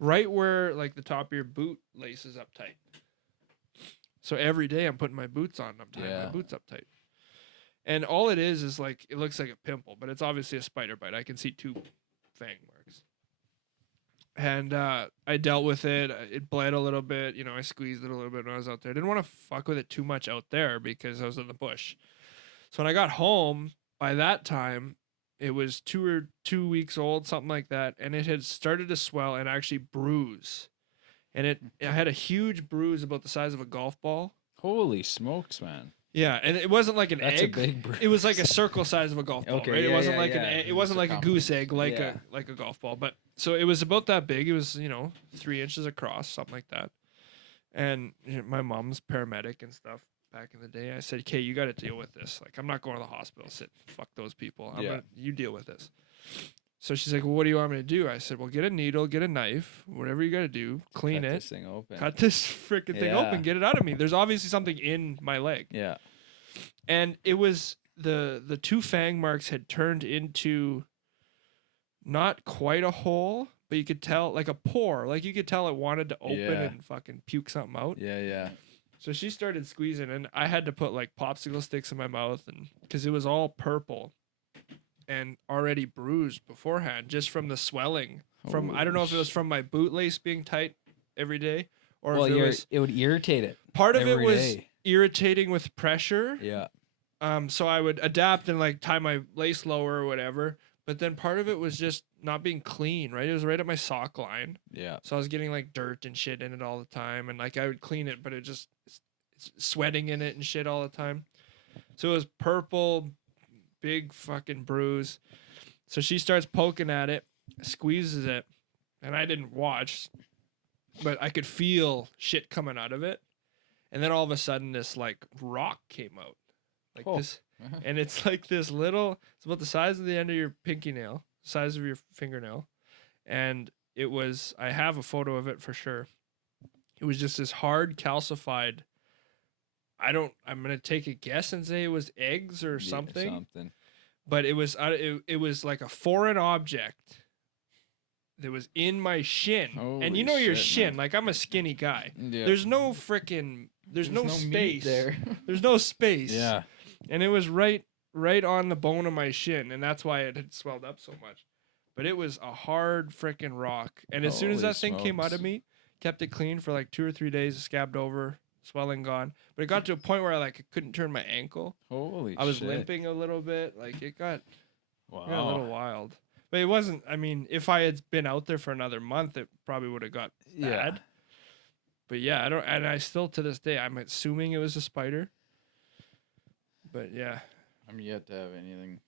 right where like the top of your boot laces up tight. So every day I'm putting my boots on. I'm tying my Yeah. boots up tight. And all it is like, it looks like a pimple, but it's obviously a spider bite. I can see 2 fang marks. And I dealt with it. It bled a little bit. You know, I squeezed it a little bit when I was out there. I didn't want to fuck with it too much out there because I was in the bush. So when I got home, by that time, it was 2 weeks old, something like that, and it had started to swell and actually bruise. And I had a huge bruise about the size of a golf ball. Holy smokes, man. Yeah, and it wasn't like an That's egg. a big bruise. It was like a circle size of a golf ball, Okay, right? It yeah, wasn't yeah, like yeah. an egg, it wasn't like a goose egg, like Yeah. a golf ball. But so it was about that big. It was 3 inches across, something like that. And my mom's paramedic and stuff back in the day. I said, "Okay, you got to deal with this. Like, I'm not going to the hospital. Fuck those people. You deal with this." So she's like, "Well, what do you want me to do?" I said, "Well, get a needle, get a knife, whatever you got to do, clean Cut it, this thing open. cut this freaking thing Yeah. open, get it out of me. There's obviously something in my leg." Yeah. And it was the 2 fang marks had turned into not quite a hole, but you could tell, like a pore. Like you could tell it wanted to open Yeah. and fucking puke something out. Yeah, yeah. So she started squeezing, and I had to put like popsicle sticks in my mouth, and because it was all purple and already bruised beforehand, just from the swelling. From I don't know if it was from my bootlace being tight every day, or Well, if it was it would irritate it. part of it every was day. irritating with pressure. Yeah. So I would adapt and like tie my lace lower or whatever. But then part of it was just not being clean, right? It was right at my sock line. Yeah. So I was getting like dirt and shit in it all the time. And like I would clean it, but it's sweating in it and shit all the time. So it was purple, big fucking bruise. So she starts poking at it, squeezes it. And I didn't watch, but I could feel shit coming out of it. And then all of a sudden this like rock came out. Like Oh. this. And it's like this little, it's about the size of the end of your pinky nail, size of your fingernail. And it was, I have a photo of it for sure. It was just this hard calcified, I'm going to take a guess and say it was eggs or Yeah, something. something. But it was like a foreign object that was in my shin. And you Holy know your shit, shin, man. like I'm a skinny guy. Yeah. There's no freaking, there's no meat space there. There's no space. Yeah. And it was right on the bone of my shin, and that's why it had swelled up so much. But it was a hard freaking rock. And as soon as Holy that thing came out of smokes. me, kept it clean for like 2 or 3 days, scabbed over, swelling gone. But it got to a point where I couldn't turn my ankle. Holy I was shit. limping a little bit. Like it got a little Wow. wild. But it wasn't, I mean, if I had been out there for another month, it probably would have got Yeah. bad. But yeah, I still to this day, I'm assuming it was a spider. But yeah. I'm yet to have anything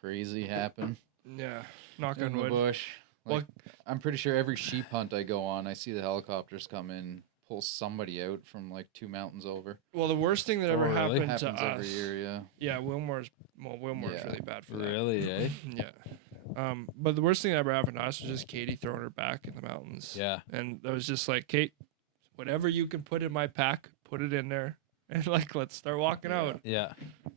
crazy happen Yeah. Knock in on the wood. bush. Well- Like, I'm pretty sure every sheep hunt I go on, I see the helicopters come in, pull somebody out from like 2 mountains over. Well, the worst thing that ever Oh, really? happened to Happens us. every year, yeah. Yeah, Wilmore's Yeah. really bad for that. Really, eh? Yeah. But the worst thing that ever happened to us was just Katie throwing her back in the mountains. Yeah. And I was just like, Kate, whatever you can put in my pack, put it in there. And like, let's start walking Yeah. out. Yeah.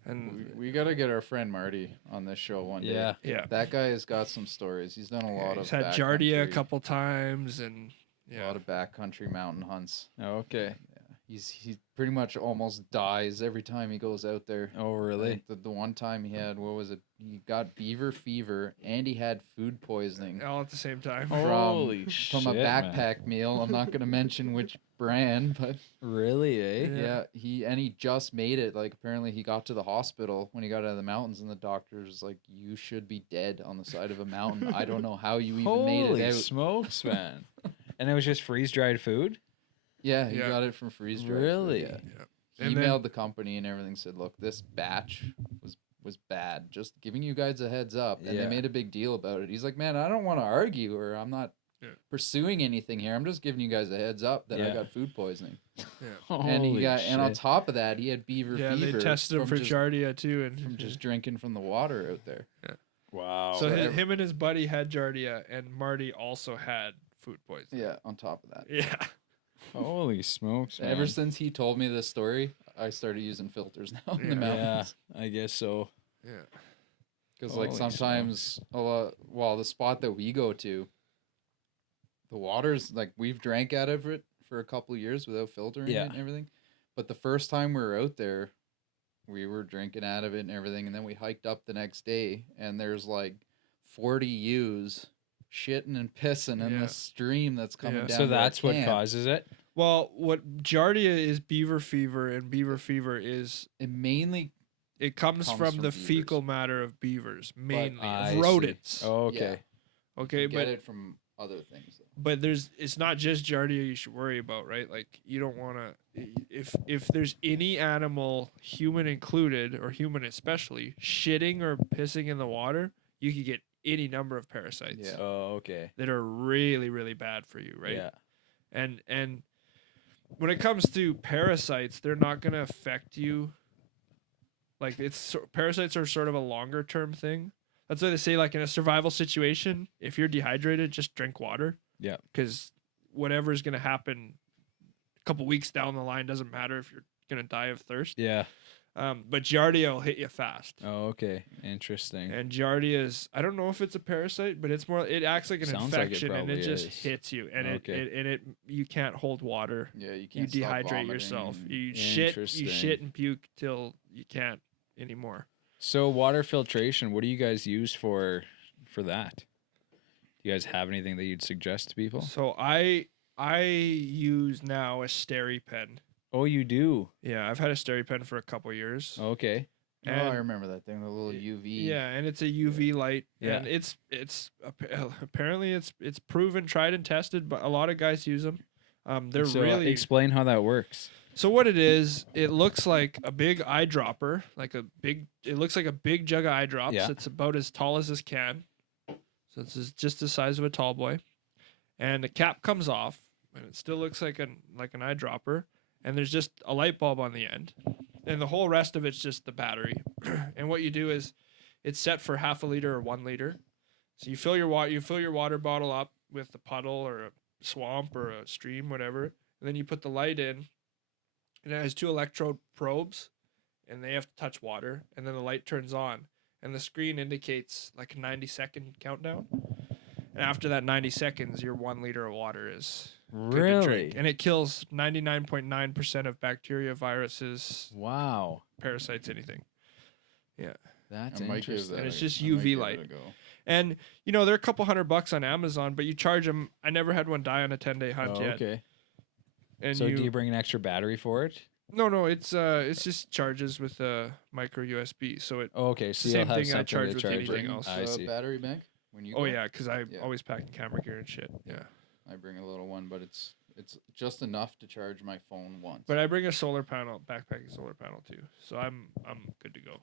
And We got to get our friend Marty on this show one day. Yeah. yeah. That guy has got some stories. He's done a lot He's of had Giardia a backcountry- couple times and a yeah. lot of backcountry mountain hunts. Okay. He pretty much almost dies every time he goes out there. Oh, I really? think the one time he had, what was it? He got beaver fever and he had food poisoning All at the same time. Holy from a shit, man. backpack meal. I'm not going to mention which brand, but Really, eh? Yeah. yeah, he just made it. Like apparently he got to the hospital when he got out of the mountains and the doctor's like, you should be dead on the side of a mountain. I don't know how you even made Holy it out. smokes, man. And it was just freeze-dried food? Yeah, he Yeah. got it from freeze dried. Really? Yeah. Yeah. He And then- emailed the company and everything, said, look, this batch was bad. Just giving you guys a heads up. And Yeah. they made a big deal about it. He's like, man, I don't want to argue or I'm not Yeah. pursuing anything here. I'm just giving you guys a heads up that I Yeah. got food poisoning. Yeah. And he Holy got and on shit. top of that, he had beaver Yeah, fever. they tested him from for just, Giardia too. And from just drinking from the water out there. Wow. so So him and his buddy had Giardia, and Marty also had food poisoning. Yeah, on top of that. Yeah. Holy smokes, man. Ever since he told me this story, I started using filters now in the Yeah. Yeah, mountains. I guess so. Yeah. Because like Holy sometimes the spot that we go to, the water's like we've drank out of it for a couple of years without filtering Yeah. it and everything. But the first time we were out there, we were drinking out of it and everything, and then we hiked up the next day, and there's like 40 ewes shitting and pissing in Yeah. the stream that's coming Yeah. down. So to our that's what camp. causes it. Well, what Giardia is beaver fever, and beaver fever is It mainly it comes Comes from from the beavers. fecal matter of beavers, mainly I of see. rodents. Oh, okay. Okay, you get but it from other things. Though. but it's not just Giardia you should worry about, right? Like you don't want to if there's any animal, human included or human especially, shitting or pissing in the water, you could get any number of parasites Yeah. Oh, okay. that are really really bad for you, right? Yeah. And when it comes to parasites, they're not going to affect you. Like parasites are sort of a longer term thing. That's why they say, like in a survival situation, if you're dehydrated, just drink water. Yeah. Because whatever is going to happen a couple weeks down the line doesn't matter if you're going to die of thirst. Yeah. But Giardia will hit you fast. Oh, okay. Interesting. And Giardia is, I don't know if it's a parasite, but it acts like an Sounds like it infection, and it probably just is. hits you, and Okay. you can't hold water. Yeah, you You can't. stop dehydrate vomiting yourself. and- You Interesting. shit and puke till you can't anymore. So water filtration, what do you guys use for that? Do you guys have anything that you'd suggest to people? So I use now a SteriPen. Oh, you do. Yeah, I've had a SteriPen for a couple years. Okay. Oh, And I remember that thing, the little UV. yeah, and it's a UV light, Yeah. and it's apparently it's proven, tried and tested, but a lot of guys use them. They're So, really explain how that works. So what it is, it looks like a big eyedropper, it looks like a big jug of eye drops. Yeah. It's about as tall as this can. So it's just the size of a tall boy. And the cap comes off, and it still looks like an eyedropper, and there's just a light bulb on the end. And the whole rest of it's just the battery. And what you do is it's set for 0.5 liter or 1 liter. So you fill your water bottle up with a puddle or a swamp or a stream, whatever, and then you put the light in. And it has 2 electrode probes, and they have to touch water, and then the light turns on, and the screen indicates like a 90-second countdown. And after that 90 seconds, your 1 liter of water is good to Really? drink. And it kills 99.9% of bacteria, viruses, Wow. parasites, anything. That's I might give interesting. that And it's a- just I might UV give it light. a go. And they're a couple $100 on Amazon, but you charge them. I never had one die on a 10-day hunt Oh, yet. okay. And So do you bring an extra battery for it? No, it's just charges with a micro USB. So it Oh, okay. So Same you'll have thing I something charge to with charge anything it. else. I see. Battery bank when you Oh go? yeah, because I Yeah. always pack camera gear and shit. Yeah, I bring a little one, but it's just enough to charge my phone once. but I bring a solar panel, backpacking solar panel too, so I'm good to go.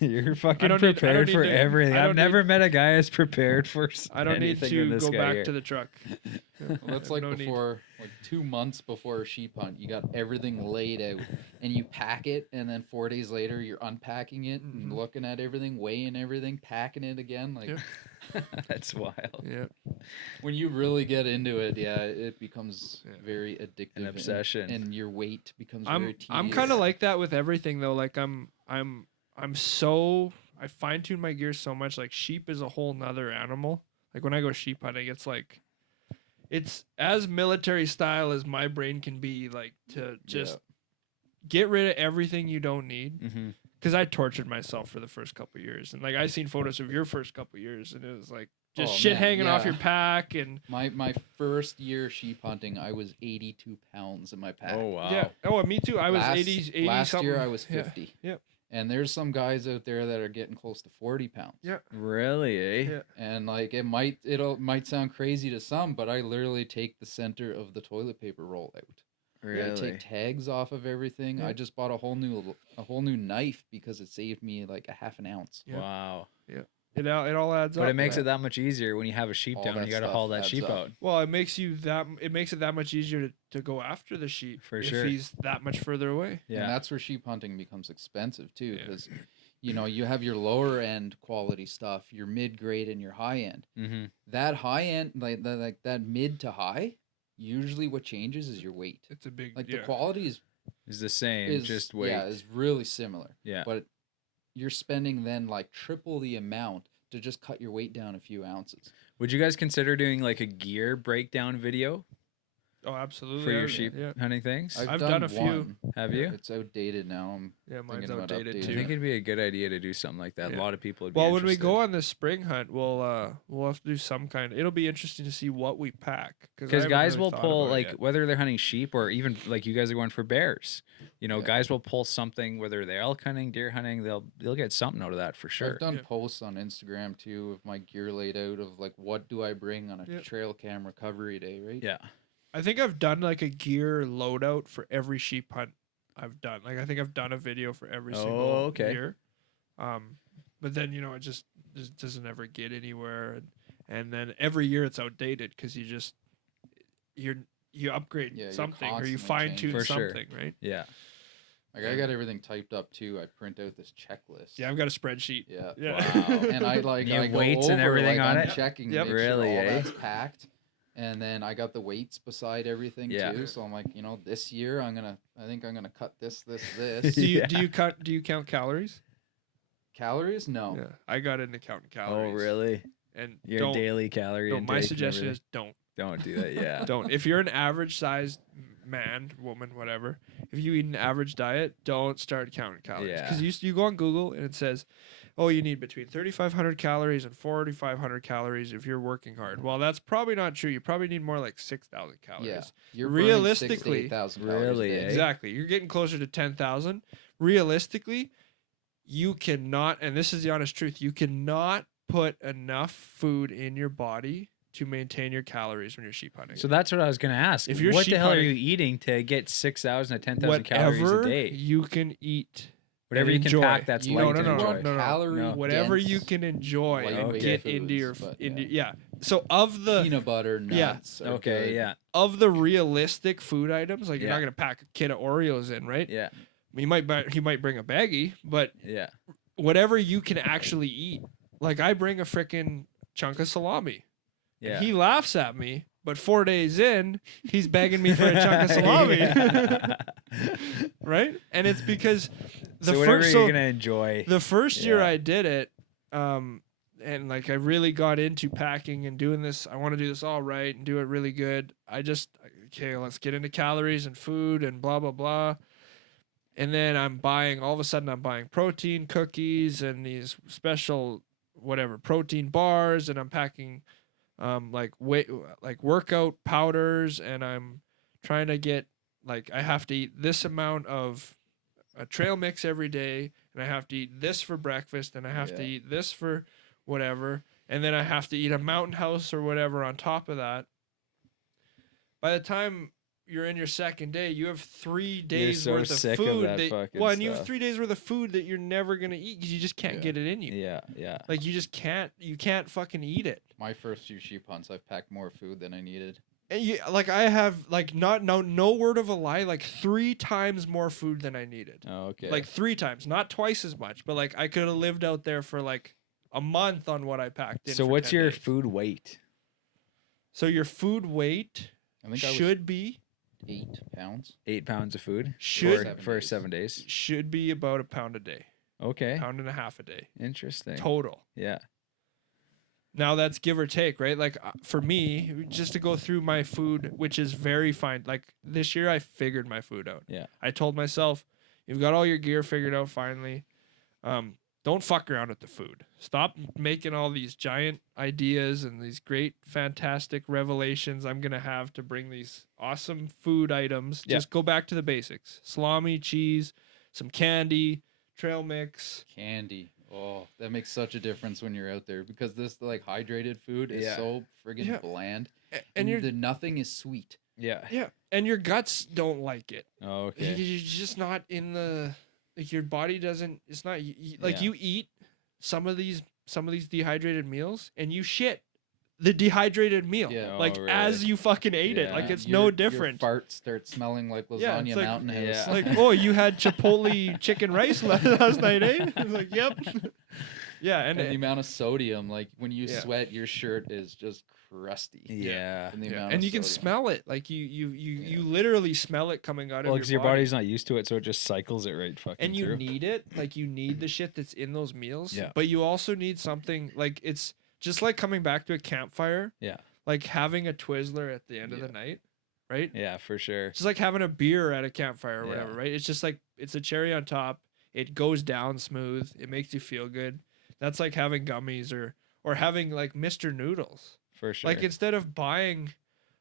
You're fucking don't need- I don't prepared need for to- everything. I I've don't never met a guy as prepared for I don't need anything to than this go guy back here. to the truck. Well, that's like No need. before, like 2 months before a sheep hunt, you got everything laid out, and you pack it, and then 4 days later, you're unpacking it and Mhm. looking at everything, weighing everything, packing it again. Like Yep. That's wild. Yeah, when you really get into it, yeah, it becomes Yeah. very addictive. An obsession. and your weight becomes very I'm tedious. kind of like that with everything though. Like I fine tune my gear so much. Like sheep is a whole nother animal. Like when I go sheep hunting, it's as military style as my brain can be. Like to just get rid of everything you don't need. Mm-hmm. Because I tortured myself for the first couple years, and like I seen photos of your first couple years, and it was like just Oh, shit man, hanging off yeah. your pack, and My first year sheep hunting, I was 82 pounds in my pack. Oh wow. yeah. Oh, me too. I was last, 80 last something. year I was Yeah. 50. Yep. And there's some guys out there that are getting close to 40 pounds. Yeah. Really? Eh? Yeah. And like it might sound crazy to some, but I literally take the center of the toilet paper roll out. Really? I take tags off of everything. Yeah. I just bought a whole new knife because it saved me like a half an ounce. Yeah. Wow. It all adds up. But it makes right? it that much easier when you have a sheep All down and that you got to stuff haul that adds sheep up. out. Well, it makes it that much easier to go after the sheep For if sure. he's that much further away. And Yeah. that's where sheep hunting becomes expensive too, Yeah. because you have your lower end quality stuff, your mid grade and your high end. Mm-hmm. That high end, like that mid to high, usually what changes is your weight. It's a big Like the quality is It's the same, just wait. Yeah, is really similar. Yeah. But you're spending then like triple the amount to just cut your weight down a few ounces. Would you guys consider doing like a gear breakdown video? Oh, absolutely. for your yeah, sheep Yeah. hunting things? I've done a few. one. Have you? It's outdated now. I'm Yeah, mine's thinking about outdated I updating too. think it'd be a good idea to do something like that. Yeah. A lot of people would be Well, when we interested. go on the spring hunt, we'll have to do some kind. It'll be interesting to see what we pack because guys will pull like yet. whether they're hunting sheep or even like you guys are going for bears. You know, Yeah. guys will pull something whether they're elk hunting, deer hunting. They'll get something out of that for sure. I've done Yeah. posts on Instagram too of my gear laid out of like what do I bring on a Yeah. trail cam recovery day, right? Yeah. I think I've done like a gear loadout for every sheep hunt I've done. Like I think I've done a video for every single okay. year. But then it just doesn't ever get anywhere, and then every year it's outdated because you upgrade Yeah, you're something or you constantly fine tune changing. For sure. something, right? Yeah. Like I got everything typed up too. I print out this checklist. Yeah, I've got a spreadsheet. Yeah. Yeah. Wow. And I like You I have go weights and over, everything like, on I'm it? checking Yep. make Really, sure all eh? that's packed. And then I got the weights beside everything Yeah. too. So I'm like, this year I think I'm gonna cut this. Do you Yeah. do you count calories? Calories? No. Yeah, I got into counting calories. Oh, really? And Your don't. daily calorie No, intake. my and suggestion everything? is don't. Don't do that. Yeah. Don't. If you're an average sized man, woman, whatever, if you eat an average diet, don't start counting calories. Yeah. Because you go on Google and it says, oh, you need between 3,500 calories and 4,500 calories if you're working hard. Well, that's probably not true. You probably need more like 6,000 calories. Yeah. You're Realistically- 8,000 Really, eh? Exactly. You're getting closer to 10,000. Realistically, you cannot, and this is the honest truth, you cannot put enough food in your body to maintain your calories when you're sheep hunting. So that's what I was going to ask. If you're what the sheep hell are hunting- you eating to get 6,000 to 10,000 calories a Whatever day? you can eat. Whatever you can enjoy. pack that's You light no, to no, no, enjoy. no, no. Calorie No. Whatever dense you can enjoy and lightweight get foods, into your but yeah. So of the peanut butter, Yeah. nuts. are Okay, good. yeah. of the realistic food items, like you're Yeah. not gonna pack a kit of Oreos in, right? Yeah. You might bring a baggie, but Yeah. whatever you can actually eat. Like I bring a freaking chunk of salami. Yeah. And he laughs at me, but 4 days in, he's begging me for a chunk of salami. Right? And it's because the so whatever first you're gonna enjoy. the first year Yeah. I did it, and like I really got into packing and doing this. I want to do this all right and do it really good. Okay, let's get into calories and food and blah blah blah. And then all of a sudden I'm buying protein cookies and these special whatever protein bars, and I'm packing like workout powders, and I'm trying to get like I have to eat this amount of a trail mix every day, and I have to eat this for breakfast, and I have to Yeah. eat this for whatever, and then I have to eat a mountain house or whatever on top of that. By the time you're in your second day, you have 3 days so worth of sick of food that fucking and you have stuff. 3 days worth of food that you're never gonna eat because you just can't Yeah. get it in you. Yeah. Yeah. Like you just can't. You can't fucking eat it. My first few sheep hunts, I've packed more food than I needed. And like I have like no word of a lie, like 3 times more food than I needed. Oh, okay. Like 3 times, not twice as much, but like I could have lived out there for like a month on what I packed in. so for what's 10 your days. food weight? So your food weight I think I should be was 8 pounds. 8 pounds of food Should- for 7 days. 7 days. should be about a pound a day, Okay. pound and a half a day Interesting. total. Yeah. Now that's give or take, right? Like for me, just to go through my food, which is very fine. Like this year, I figured my food out. Yeah. I told myself, you've got all your gear figured out finally. Don't fuck around with the food. Stop making all these giant ideas and these great, fantastic revelations I'm gonna have to bring these awesome food items. Yeah. Just go back to the basics: salami, cheese, some candy, trail mix. Candy. Oh, that makes such a difference when you're out there because this like hydrated food is Yeah. so friggin' Yeah. bland. And you're nothing is sweet. Yeah. yeah, and your guts don't like it. Oh, okay. You're just not in the like your body doesn't. It's not like Yeah. you eat some of these dehydrated meals and you shit the dehydrated meal Yeah. Oh, like really? as you fucking ate it. Yeah. Like it's Your- no different. Your farts start smelling like Yeah, lasagna it's like- mountain house. Yeah. Like oh, you had Chipotle chicken rice last night, eh? It's like yep. Yeah, and and the amount of sodium, like when you Yeah. sweat, your shirt is just crusty. Yeah. From the yeah. amount and of you can sodium. smell it. Like you literally smell it coming out Well, of because your your body. body's not used to it, so it just cycles it right fucking And you through. need it, like you need the shit that's in those meals. Yeah. But you also need something like it's just like coming back to a campfire. Yeah. Like having a Twizzler at the end of Yeah. the night. right? Yeah, for sure. It's just like having a beer at a campfire or Yeah. whatever, right? It's just like it's a cherry on top. It goes down smooth. It makes you feel good. That's like having gummies or having like Mr. Noodles. For sure. Like instead of buying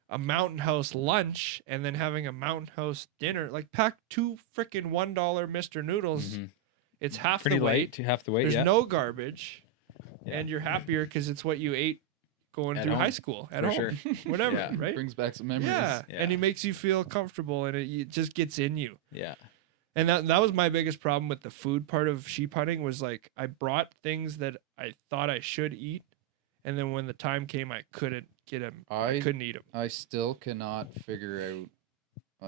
a Mountain House lunch and then having a Mountain House dinner, like pack 2 freaking $1 Mr. Noodles. Mhm. It's half Pretty the weight. light, half the weight. There's Yeah. no garbage, Yeah. and you're happier because it's what you ate going At through high home, school at for home, sure. whatever, Yeah. right? Brings back some memories. Yeah. Yeah. And it makes you feel comfortable, and it just gets in you. Yeah. And that was my biggest problem with the food part of sheep hunting was like I brought things that I thought I should eat, and then when the time came, I couldn't get them. I couldn't eat them. I still cannot figure out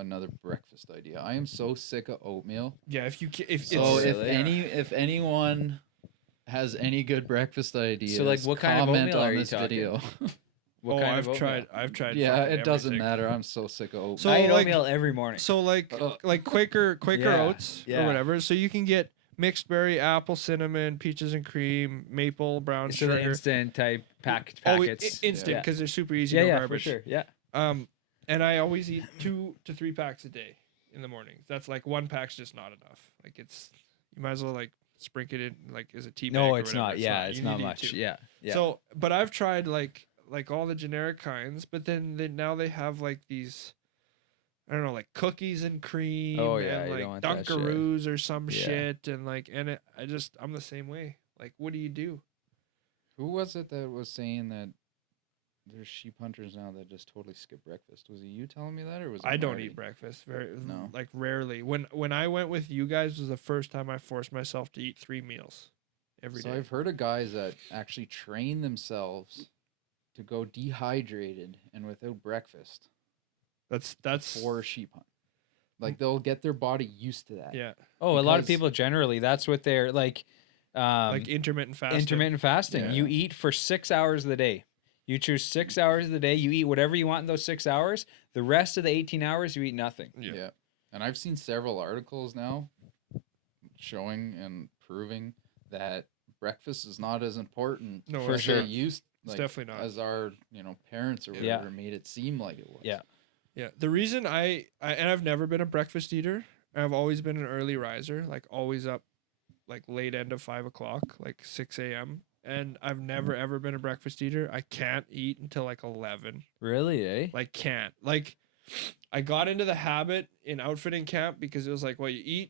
another breakfast idea. I am so sick of oatmeal. Yeah, if So it's if anyone has any good breakfast ideas, like, what kind of comment oatmeal on are you this talking? video. What kind of oatmeal? I've tried. Yeah, fucking it doesn't everything. matter. I'm so sick of oatmeal. So, I eat like- oatmeal every morning. So like Quaker Yeah, oats yeah. or whatever. So you can get mixed berry, apple, cinnamon, peaches and cream, maple, brown So the sugar. instant type packets. Instant Yeah. because they're super easy. Yeah, no yeah, garbage. for sure. Yeah. And I always eat 2 to 3 packs a day in the mornings. That's like 1 pack's just not enough. Like you might as well like sprinkle it in like as a tea bag. No, or it's whatever. not. Yeah, it's You not need to eat much. 2. Yeah. Yeah. So, but I've tried like all the generic kinds, but then now they have like these, I don't know, like cookies and cream Oh, yeah, and you like don't want that shit. Dunkaroos or some Yeah. shit and like I'm the same way. Like, what do you do? Who was it that was saying that there's sheep hunters now that just totally skip breakfast? Was it you telling me that, or was it I don't Marty? eat breakfast very No. like rarely. When I went with you guys was the first time I forced myself to eat 3 meals every day. So I've heard of guys that actually train themselves to go dehydrated and without breakfast That's for a sheep hunt. Like they'll get their body used to that. yeah, Oh, a lot of because- people generally that's what they're like. like intermittent fasting. Intermittent fasting. Yeah. You eat for 6 hours of the day. You choose 6 hours of the day. You eat whatever you want in those 6 hours. The rest of the 18 hours, you eat nothing. Yeah. And I've seen several articles now showing and proving that breakfast is not as important No, For as sure. they used It's like, definitely not. as our parents or Yeah. whatever made it seem like it was. Yeah. Yeah, the reason and I've never been a breakfast eater. I've always been an early riser, like always up, like late end of 5 o'clock, like 6 a.m. And I've never ever been a breakfast eater. I can't eat until like 11. Really, eh? Like can't. Like I got into the habit in outfitting camp because it was like, well, you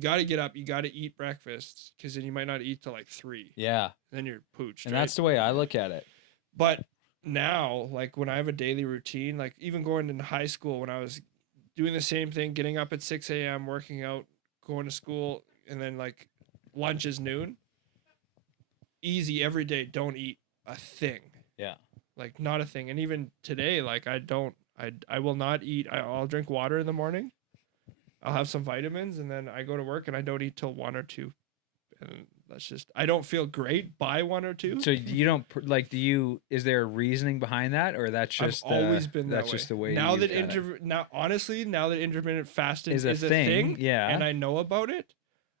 got to get up, you got to eat breakfast because then you might not eat till like 3. Yeah. Then you're pooched. And right? that's the way I look at it. But now, like when I have a daily routine, like even going into high school when I was doing the same thing, getting up at 6 a.m., working out, going to school, and then like lunch is noon. Easy every day. Don't eat a thing. Yeah. Like not a thing. And even today, like I will not eat. I'll drink water in the morning. I'll have some vitamins, and then I go to work and I don't eat till 1 or 2. And that's just, I don't feel great by 1 or 2. So you don't like? Is there a reasoning behind that, or that's just I've always been that that's way. just the way? Now you've that done it? now that intermittent fasting Is is a a thing, yeah. and I know about it,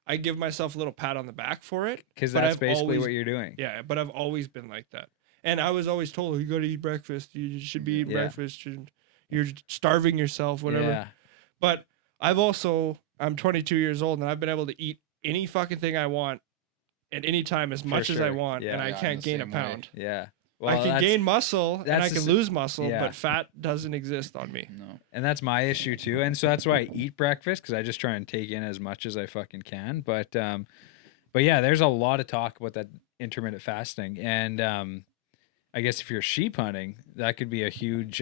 I give myself a little pat on the back for it. Because but that's I've basically always- what you're doing. Yeah, but I've always been like that, and I was always told, "You got to eat breakfast. You should be eating Yeah. breakfast. You're starving yourself, whatever." Yeah. But I'm 22 years old, and I've been able to eat any fucking thing I want at any time as For much as I sure. want, Yeah. and I Yeah, I'm can't the gain a same way. pound. Yeah. I can that's- gain muscle and I that's can the s- lose muscle, yeah. but fat doesn't exist on me. No. And that's my issue too. And so that's why I eat breakfast, because I just try and take in as much as I fucking can. But yeah, there's a lot of talk about that intermittent fasting, and I guess if you're sheep hunting, that could be a huge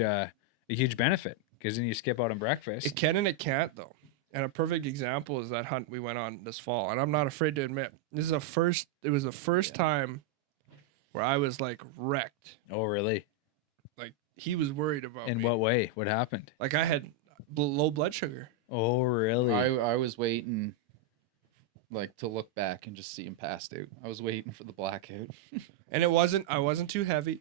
benefit, because then you skip out on breakfast. It can and it can't though. And a perfect example is that hunt we went on this fall, and I'm not afraid to admit it was the first time where I was like wrecked. Oh, really? Like he was worried about In me. what way? What happened? Like I had low blood sugar. Oh, really? I was waiting like to look back and just see him passed out. I was waiting for the blackout. And I wasn't too heavy.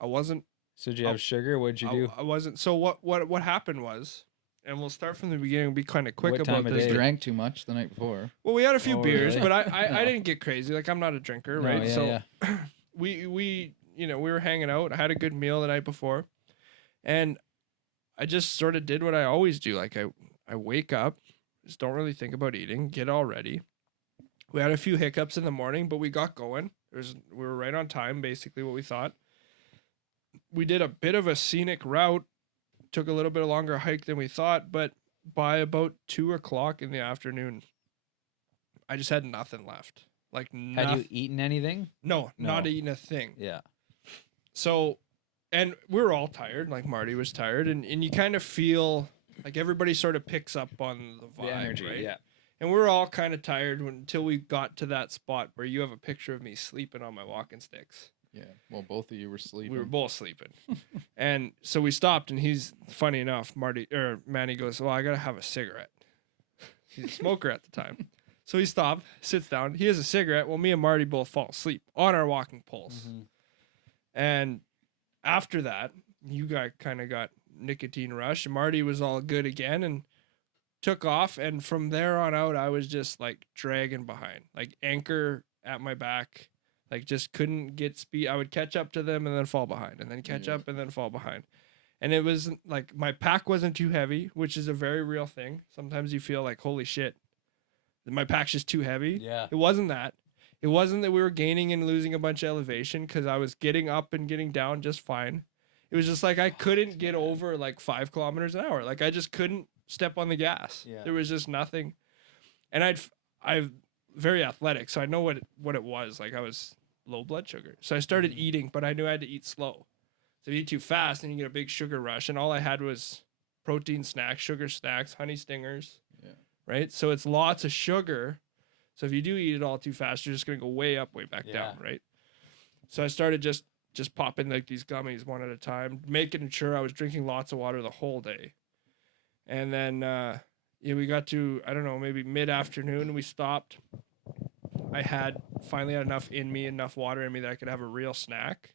I wasn't So did you have sugar? What'd you do? I wasn't. So what happened was, and we'll start from the beginning and be kind of quick What about time of this. day? Just drank too much the night before. Well, we had a few Oh, beers, really? but I didn't get crazy. Like I'm not a drinker, No, right? yeah, so yeah. we we were hanging out. I had a good meal the night before, and I just sort of did what I always do. Like I wake up, just don't really think about eating, get all ready. We had a few hiccups in the morning, but we got going. We were right on time, basically what we thought. We did a bit of a scenic route, took a little bit longer hike than we thought, but by about 2:00 in the afternoon, I just had nothing left. Like Had you eaten anything? No, No. not eating a thing. Yeah. So, and we were all tired. Like Marty was tired, and you kind of feel like everybody sort of picks up on the vibe, The energy, right? yeah. And we were all kind of tired until we got to that spot where you have a picture of me sleeping on my walking sticks. Yeah. Well, both of you were sleeping. We were both sleeping. And so we stopped, and he's, funny enough, Manny goes, well, I got to have a cigarette. He's a smoker at the time. So he stopped, sits down. He has a cigarette. Well, me and Marty both fall asleep on our walking poles. Mm-hmm. And after that, you kind of got nicotine rush. And Marty was all good again and took off. And from there on out, I was just like dragging behind, like anchor at my back. Like just couldn't get speed. I would catch up to them and then fall behind, and then catch up and then fall behind. And it was like my pack wasn't too heavy, which is a very real thing. Sometimes you feel like, holy shit, my pack's just too heavy. Yeah. It wasn't that. It wasn't that we were gaining and losing a bunch of elevation, because I was getting up and getting down just fine. It was just like I couldn't get over like 5 kilometers an hour. Like I just couldn't step on the gas. Yeah. There was just nothing. And I've very athletic, so I know what it was. Like I was low blood sugar. So I started eating, but I knew I had to eat slow. So if you eat too fast, then you get a big sugar rush. And all I had was protein snacks, sugar snacks, honey stingers. Yeah. Right? So it's lots of sugar. So if you do eat it all too fast, you're just gonna go way up, way back down, right? So I started just popping like these gummies one at a time, making sure I was drinking lots of water the whole day. And then we got to, I don't know, maybe mid-afternoon, we stopped. I finally had enough in me, enough water in me that I could have a real snack.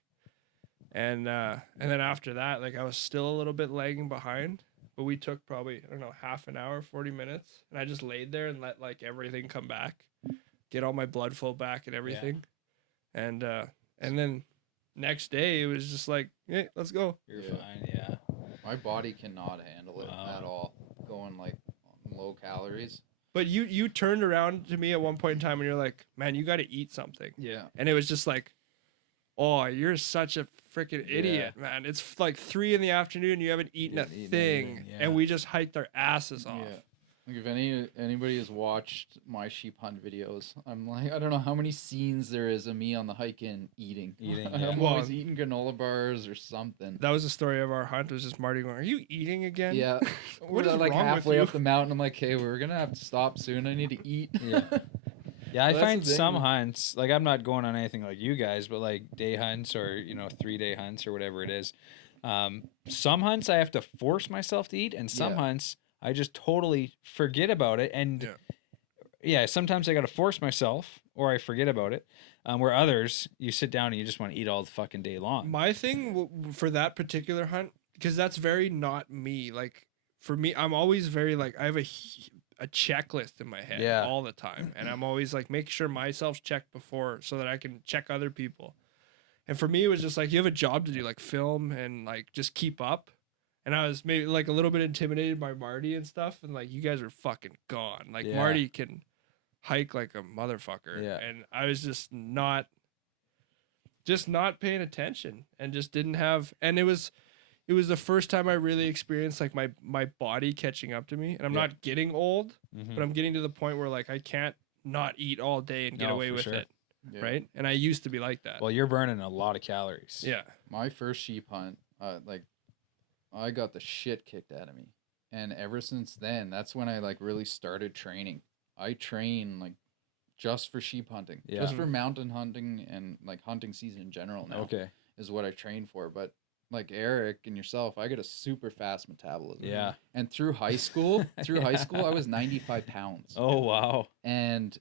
And then after that, like I was still a little bit lagging behind, but we took probably, I don't know, half an hour, 40 minutes. And I just laid there and let like everything come back, get all my blood flow back and everything. Yeah. And then next day it was just like, hey, let's go. You're fine, yeah. My body cannot handle it at all. Going like low calories. But you turned around to me at one point in time and you're like, man, you got to eat something. Yeah. And it was just like, oh, you're such a freaking idiot, man. It's like 3 p.m. You haven't eaten a thing. anything, yeah. And we just hiked our asses off. Yeah. Like if anybody has watched my sheep hunt videos, I'm like, I don't know how many scenes there is of me on the hike in eating. Yeah. I'm always eating granola bars or something. That was the story of our hunt. It was just Marty going, are you eating again? Yeah. What We're is like wrong with halfway you? up the mountain. I'm like, hey, we're gonna have to stop soon. I need to eat. Yeah. Yeah, I Well, that's find the thing. some hunts, like I'm not going on anything like you guys, but like day hunts or, 3-day hunts or whatever it is. Some hunts I have to force myself to eat, and some Yeah. hunts I just totally forget about it. And yeah, sometimes I got to force myself or I forget about it. Where others, you sit down and you just want to eat all the fucking day long. My thing for that particular hunt, because that's very not me. Like for me, I'm always very like, I have a checklist in my head all the time. And I'm always like, make sure myself's checked before so that I can check other people. And for me, it was just like, you have a job to do, like film and like just keep up. And I was maybe like a little bit intimidated by Marty and stuff. And like, you guys were fucking gone. Like Marty can hike like a motherfucker. Yeah. And I was just not paying attention and just didn't have, and it was the first time I really experienced like my body catching up to me. And I'm not getting old, but I'm getting to the point where like I can't not eat all day and get away with it. Yeah. Right. And I used to be like that. Well, you're burning a lot of calories. Yeah. My first sheep hunt, like I got the shit kicked out of me. And ever since then, that's when I like really started training. I train like just for sheep hunting, just for mountain hunting and like hunting season in general now. Okay. Is what I train for. But like Eric and yourself, I got a super fast metabolism. Yeah. And through high school, I was 95 pounds. Oh, wow. And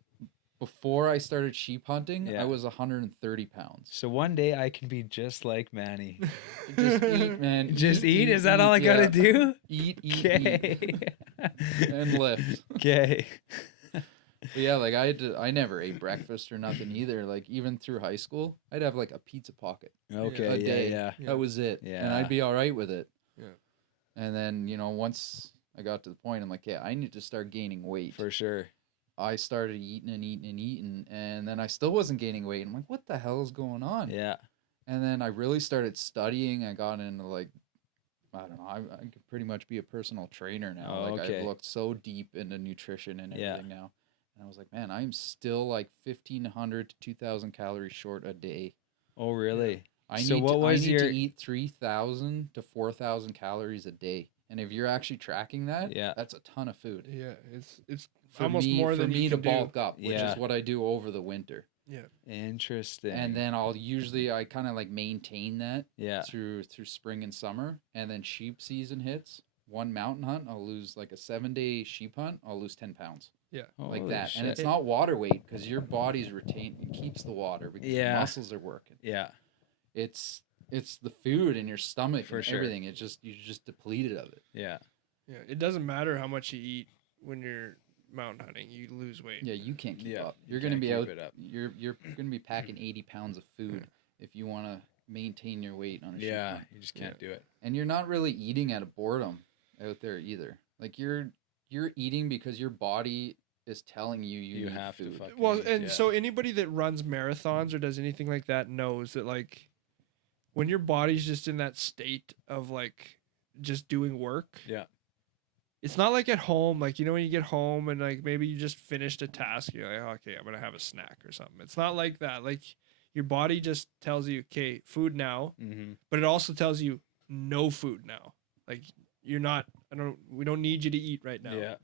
before I started sheep hunting, I was 130 pounds. So one day I can be just like Manny. Just eat, man. Just eat? Is that all I got to do? Eat, Okay. and lift. Okay. But yeah, like I never ate breakfast or nothing either. Like even through high school, I'd have like a pizza pocket Okay. a day. Yeah. That was it. Yeah. And I'd be all right with it. Yeah. And then, once I got to the point, I'm like, yeah, I need to start gaining weight. For sure. I started eating and eating and eating, and then I still wasn't gaining weight. I'm like, what the hell is going on? Yeah. And then I really started studying. I got into like, I don't know, I could pretty much be a personal trainer now. Oh, like okay. I've looked so deep into nutrition and Yeah. everything now. And I was like, man, I'm still like 1,500 to 2,000 calories short a day. Oh, really? I So need, what to, I was need your- to eat 3,000 to 4,000 calories a day. And if you're actually tracking that, Yeah. that's a ton of food. Yeah, it's For almost me, more for than me you to can do. bulk up, which Yeah. is what I do over the winter. Yeah. Interesting. And then I kind of like maintain that yeah. through spring and summer. And then sheep season hits. One mountain hunt, I'll lose like a 7-day sheep hunt. I'll lose 10 pounds like Holy that. shit. And it's not water weight because your body's retained. It keeps the water because your Yeah. muscles are working. Yeah. It's the food in your stomach For and sure. everything. You're just depleted of it. Yeah. Yeah, it doesn't matter how much you eat when you're mountain hunting. You lose weight. Yeah, you can't keep Yeah, up. you You're going to can't be keep out. it up. You're going to be packing 80 pounds of food if you want to maintain your weight on a sheep Yeah. hunt. You just can't do it. And you're not really eating out of boredom out there either. Like you're eating because your body is telling you You need have food. to fucking Well, eat, and yeah. so anybody that runs marathons or does anything like that knows that like when your body's just in that state of like just doing work. Yeah. It's not like at home, like when you get home and like maybe you just finished a task, you're like, okay, I'm gonna have a snack or something. It's not like that. Like your body just tells you, okay, food now, Mm-hmm. but it also tells you no food now. Like we don't need you to eat right now. Yeah.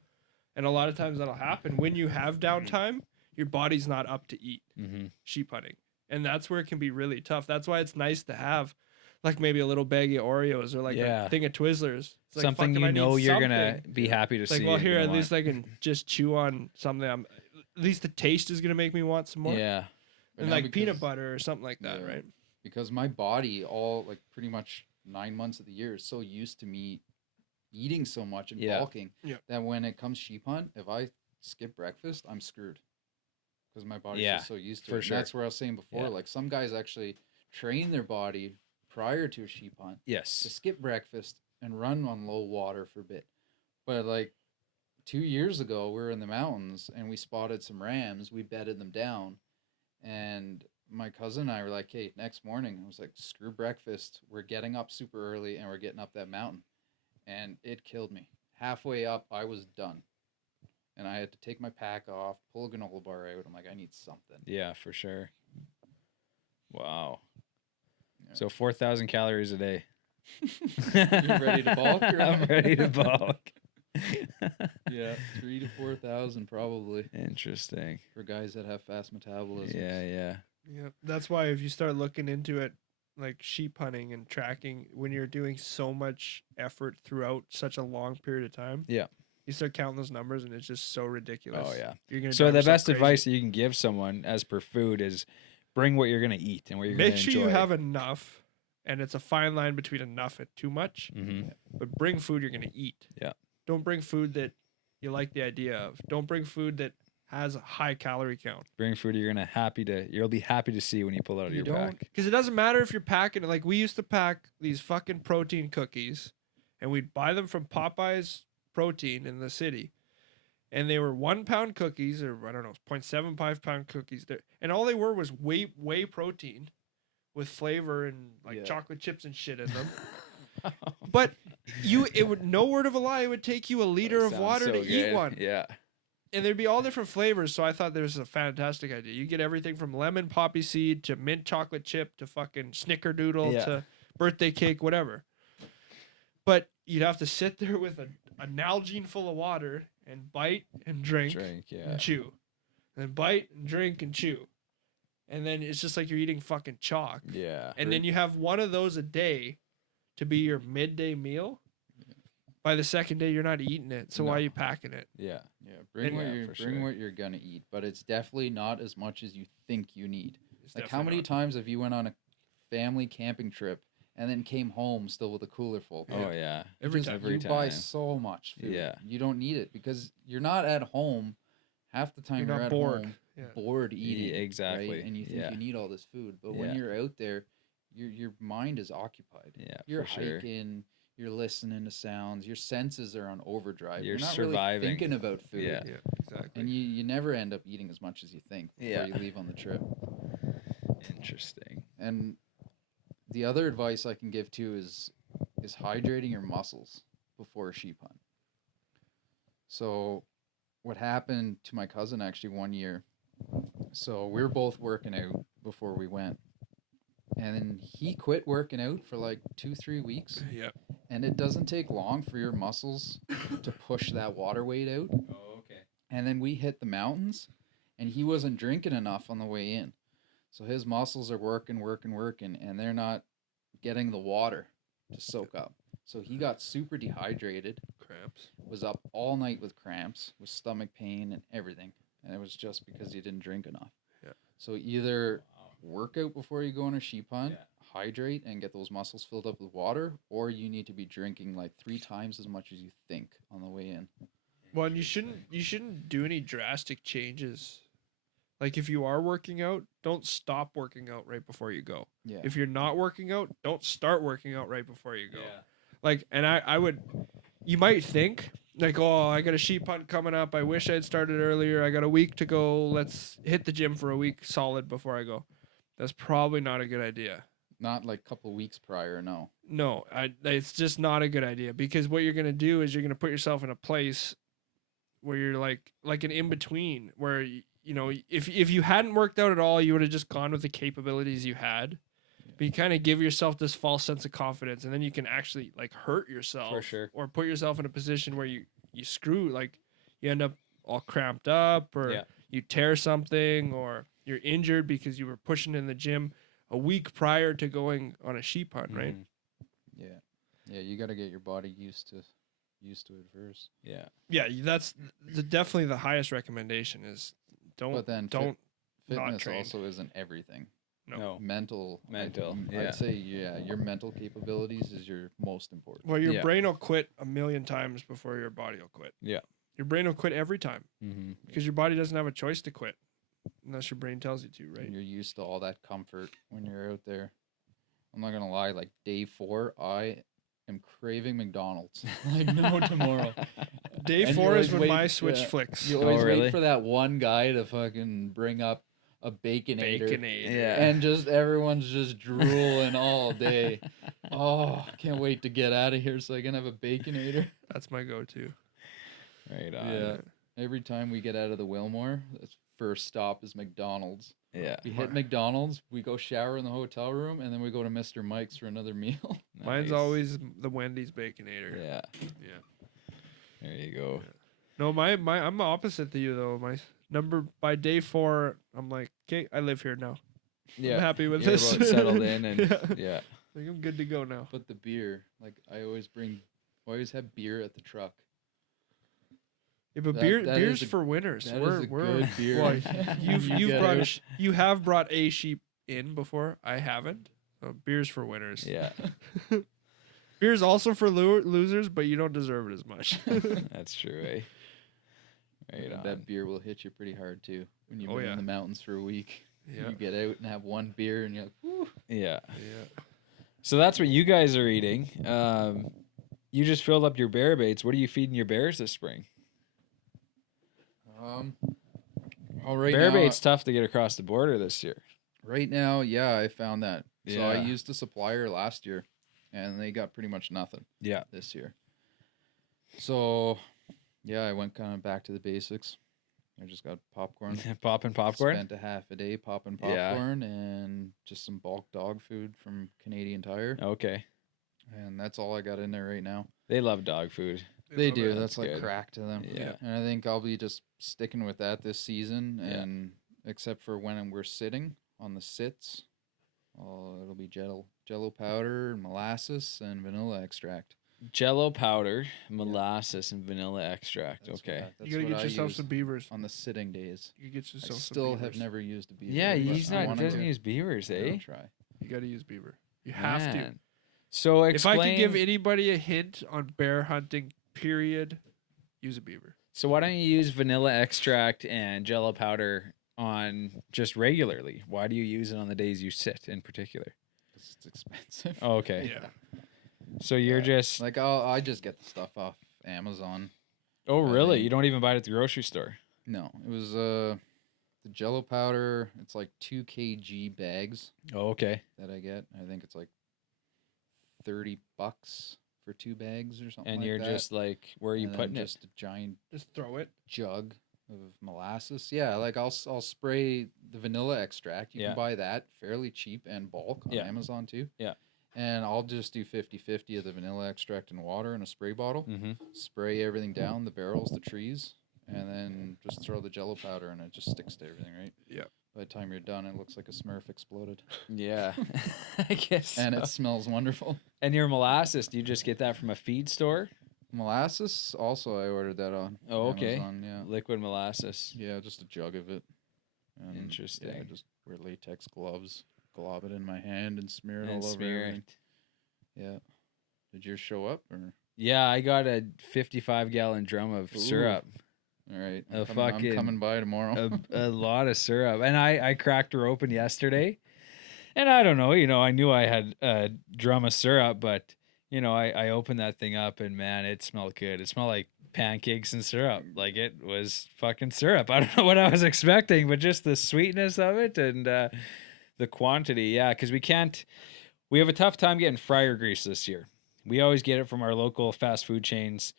And a lot of times that'll happen when you have downtime, your body's not up to eat Mm-hmm. sheep hunting. And that's where it can be really tough. That's why it's nice to have like maybe a little bag of Oreos or like Yeah. a thing of Twizzlers. It's like, Something fuck, if I you need know you're gonna something, be happy to it's like, see. well, and here, gonna at least want. I can just chew on something. At least the taste is going to make me want some more. Yeah. But And now like peanut because- butter or something like that, Yeah. right? Because my body, all like pretty much 9 months of the year, is so used to me eating so much and Yeah. bulking Yeah. that when it comes sheep hunt, if I skip breakfast, I'm screwed. Because my body's Yeah, just so used to for it. And sure. that's where I was saying before, Yeah. like some guys actually train their body prior to a sheep hunt to Yes. skip breakfast and run on low water for a bit. But like 2 years ago, we were in the mountains and we spotted some rams. We bedded them down, and my cousin and I were like, "Hey, next morning," I was like, "Screw breakfast. We're getting up super early and we're getting up that mountain." And it killed me. Halfway up, I was done, and I had to take my pack off, pull a granola bar out. I'm like, I need something. Yeah, for sure. Wow. Yeah. So 4,000 calories a day. You ready to bulk, or- I'm ready to bulk. Yeah, 3,000 to 4,000 probably Interesting. for guys that have fast metabolism. Yeah, yeah. Yeah. That's why if you start looking into it, like sheep hunting and tracking, when you're doing so much effort throughout such a long period of time, Yeah. you start counting those numbers and it's just so ridiculous. Oh, yeah. You're gonna So drive the yourself best crazy. advice that you can give someone as per food is bring what you're going to eat and what you're going Make to sure enjoy. you have enough, and it's a fine line between enough and too much. Mm-hmm. But bring food you're gonna eat. Yeah. Don't bring food that you like the idea of. Don't bring food that has a high calorie count. Bring food you're you'll be happy to see when you pull it out of You your don't- pack. Because it doesn't matter if you're packing it. Like we used to pack these fucking protein cookies, and we'd buy them from Popeye's Protein in the city, and they were 1 pound cookies, or I don't know, 0.75 pound cookies. And all they were was whey protein, with flavor and like Yeah. chocolate chips and shit in them. But it would, no word of a lie, it would take you a liter of Sounds water so to eat good. one. Yeah. And there'd be all different flavors, so I thought this was a fantastic idea. You get everything from lemon poppy seed to mint chocolate chip to fucking snickerdoodle Yeah. to birthday cake, whatever. But you'd have to sit there with a Nalgene full of water and bite and drink Yeah. and chew. And then bite and drink and chew. And then it's just like you're eating fucking chalk. Yeah. And then you have one of those a day to be your midday meal. By the second day, you're not eating it. So why are No. you packing it? Yeah. Yeah, bring And- what Yeah, you're for bring sure. what you're gonna eat, but it's definitely not as much as you think you need. It's Like how many definitely times have you went on a family camping trip and then came home still with a cooler full? Oh yeah. Every Just- time. Every you buy time. so much food. Yeah. You don't need it because you're not at home. Half the time You're you're, not at bored. home, Yeah. bored eating. exactly. Right? And you think Yeah. you need all this food, but Yeah. when you're out there, your mind is occupied. Yeah. You're for sure. hiking, You're listening to sounds. Your senses are on overdrive. You're not surviving. really thinking about food. Yeah. Yeah, exactly. And you never end up eating as much as you think before Yeah. you leave on the trip. Interesting. And the other advice I can give too is hydrating your muscles before a sheep hunt. So what happened to my cousin actually one year, so we were both working out before we went. And then he quit working out for like 2-3 weeks. Yeah. And it doesn't take long for your muscles to push that water weight out. Oh, okay. And then we hit the mountains, and he wasn't drinking enough on the way in. So his muscles are working, and they're not getting the water to soak up. So he got super dehydrated, Cramps. was up all night with cramps, with stomach pain and everything. And it was just because he didn't drink enough. Yeah. So either work out before you go on a sheep hunt, Yeah. hydrate and get those muscles filled up with water, or you need to be drinking like 3 times as much as you think on the way in. Well, and you shouldn't do any drastic changes. Like if you are working out, don't stop working out right before you go. Yeah. If you're not working out, don't start working out right before you go. Yeah. Like, and I would, you might think like, oh, I got a sheep hunt coming up. I wish I'd started earlier. I got a week to go. Let's hit the gym for a week solid before I go. That's probably not a good idea. Not like a couple of weeks prior, no. No, it's just not a good idea because what you're gonna do is you're gonna put yourself in a place where you're like an in between where you know if you hadn't worked out at all, you would have just gone with the capabilities you had. But you kind of give yourself this false sense of confidence, and then you can actually like hurt yourself For sure. or put yourself in a position where you screw, like you end up all cramped up or Yeah. you tear something or you're injured because you were pushing in the gym a week prior to going on a sheep hunt, right? Mhm. Yeah. Yeah, you got to get your body used to it first. Yeah. Yeah, that's definitely the highest recommendation is don't But then don't not fitness train. also isn't everything. No. Mental, yeah. I'd say your mental capabilities is your most important. Well, your Yeah. brain will quit a million times before your body will quit. Yeah. Your brain will quit every time Mm-hmm. because your body doesn't have a choice to quit unless your brain tells you to, right? And you're used to all that comfort when you're out there. I'm not gonna lie, like day 4, I am craving McDonald's like no tomorrow. Day And you 4 is always when wait- my switch yeah. flicks. You always really? wait for that one guy to fucking bring up a baconator. Baconator. Yeah. And just everyone's just drooling all day. Oh, can't wait to get out of here so I can have a baconator. That's my go-to. Right on. Yeah. Every time we get out of the Wilmore, the first stop is McDonald's. Yeah. We hit McDonald's, we go shower in the hotel room, and then we go to Mr. Mike's for another meal. Mine's Nice. always the Wendy's Baconator. Yeah. Yeah. There you go. No, I'm opposite to you though. My number by day 4, I'm like, okay, I live here now. Yeah. I'm happy with You're this. about settled in and yeah. yeah. Like I'm good to go now. But the beer, like I always have beer at the truck. Yeah, but That- beer that beer's is a- for winners. That we're is a we're good beer. well, You you've get brought out. you have brought a sheep in before. I haven't. So beer's for winners. Yeah. Beer's also for losers, but you don't deserve it as much. That's true, eh? Right on. That beer will hit you pretty hard too when you've Oh, been yeah. in the mountains for a week. yeah. You get out and have one beer, and you're like, whew. Yeah. Yeah. So that's what you guys are eating. You just filled up your bear baits. What are you feeding your bears this spring? Right bear now, bait's tough to get across the border this year. Right now, yeah, I found that. So I Yeah. used a supplier last year, and they got pretty much nothing Yeah. this year. So, yeah, I went kind of back to the basics. I just got popcorn. Popping popcorn. Spent a half a day popping Yeah. popcorn and just some bulk dog food from Canadian Tire. Okay. And that's all I got in there right now. They love dog food. They love do. it. That's like good. crack to them. Yeah. And I think I'll be just sticking with that this season. Yeah. And except for when we're sitting on the sits, it'll be jello powder, molasses, and vanilla extract. Jello powder, molasses, and vanilla extract. That's okay. What, You gotta what get I yourself use some beavers. on the sitting days. You get I yourself some still have beavers. never used a beaver. Yeah, but he's I not wanna doesn't go. use beavers, I'll eh? try. You got to use beaver. You have to. Man. So If I explain. could give anybody a hint on bear hunting, period, use a beaver. So why don't you use vanilla extract and Jello powder on just regularly? Why do you use it on the days you sit in particular? 'Cause it's expensive. Oh, okay. Yeah. So you're just. like I just get the stuff off Amazon. Oh, really? think- You don't even buy it at the grocery store? No, it was the Jello powder. It's like 2 kg bags Oh, okay. that I get. I think it's like $30 for 2 bags or something. And like you're that. just like, where are you And then putting it? just a giant Just throw it. jug of molasses. Yeah, like I'll spray the vanilla extract. You Yeah. can buy that fairly cheap and bulk on Yeah. Amazon too. Yeah. And I'll just do 50-50 of the vanilla extract and water in a spray bottle. Mm-hmm. Spray everything down, the barrels, the trees, and then just throw the Jello powder and it just sticks to everything, right? Yeah. By the time you're done, it looks like a Smurf exploded. Yeah. I guess. And so. it smells wonderful. And your molasses, do you just get that from a feed store? Molasses, also I ordered that on Oh, okay. Amazon, yeah. Liquid molasses. Yeah, just a jug of it. And, Interesting. Yeah, I just wear latex gloves, glob it in my hand, and smear it And all over smear everything. it. Yeah. Did yours show up or? Yeah, I got a 55-gallon drum of Ooh. syrup. All right, A I'm coming by tomorrow. a lot of syrup. And I cracked her open yesterday. And I don't know, I knew I had a drum of syrup, but, I opened that thing up and, man, it smelled good. It smelled like pancakes and syrup. Like, it was fucking syrup. I don't know what I was expecting, but just the sweetness of it and the quantity. Yeah, because we have a tough time getting fryer grease this year. We always get it from our local fast food chains.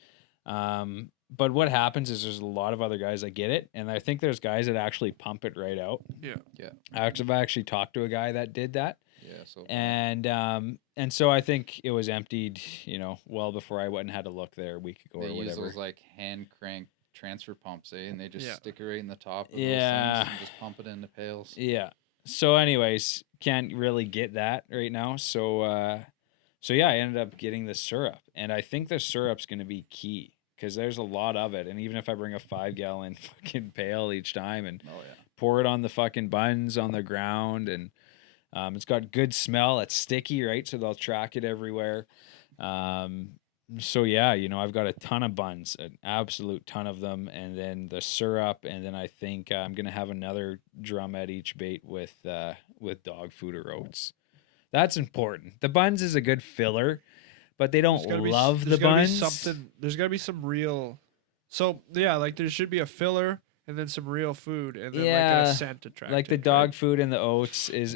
But what happens is there's a lot of other guys that get it, and I think there's guys that actually pump it right out. Yeah. I've actually talked to a guy that did that, yeah, so and so I think it was emptied, well before I went and had to look there a week ago they or use whatever. those like hand crank transfer pumps, and they just Yeah. stick it right in the top of Yeah. those things and just pump it into pails. Yeah. So, anyways, can't really get that right now. So yeah, I ended up getting the syrup, and I think the syrup's going to be key. Because there's a lot of it, and even if I bring a 5-gallon fucking pail each time and Oh yeah. pour it on the fucking buns on the ground, and it's got good smell. It's sticky, right? So they'll track it everywhere. So yeah, I've got a ton of buns, an absolute ton of them, and then the syrup, and then I think I'm gonna have another drum at each bait with dog food or oats. That's important. The buns is a good filler. But they don't love the buns. There's got to be some real. So, yeah, like there should be a filler and then some real food and then like Yeah, a scent attractant. Like the dog food and the oats is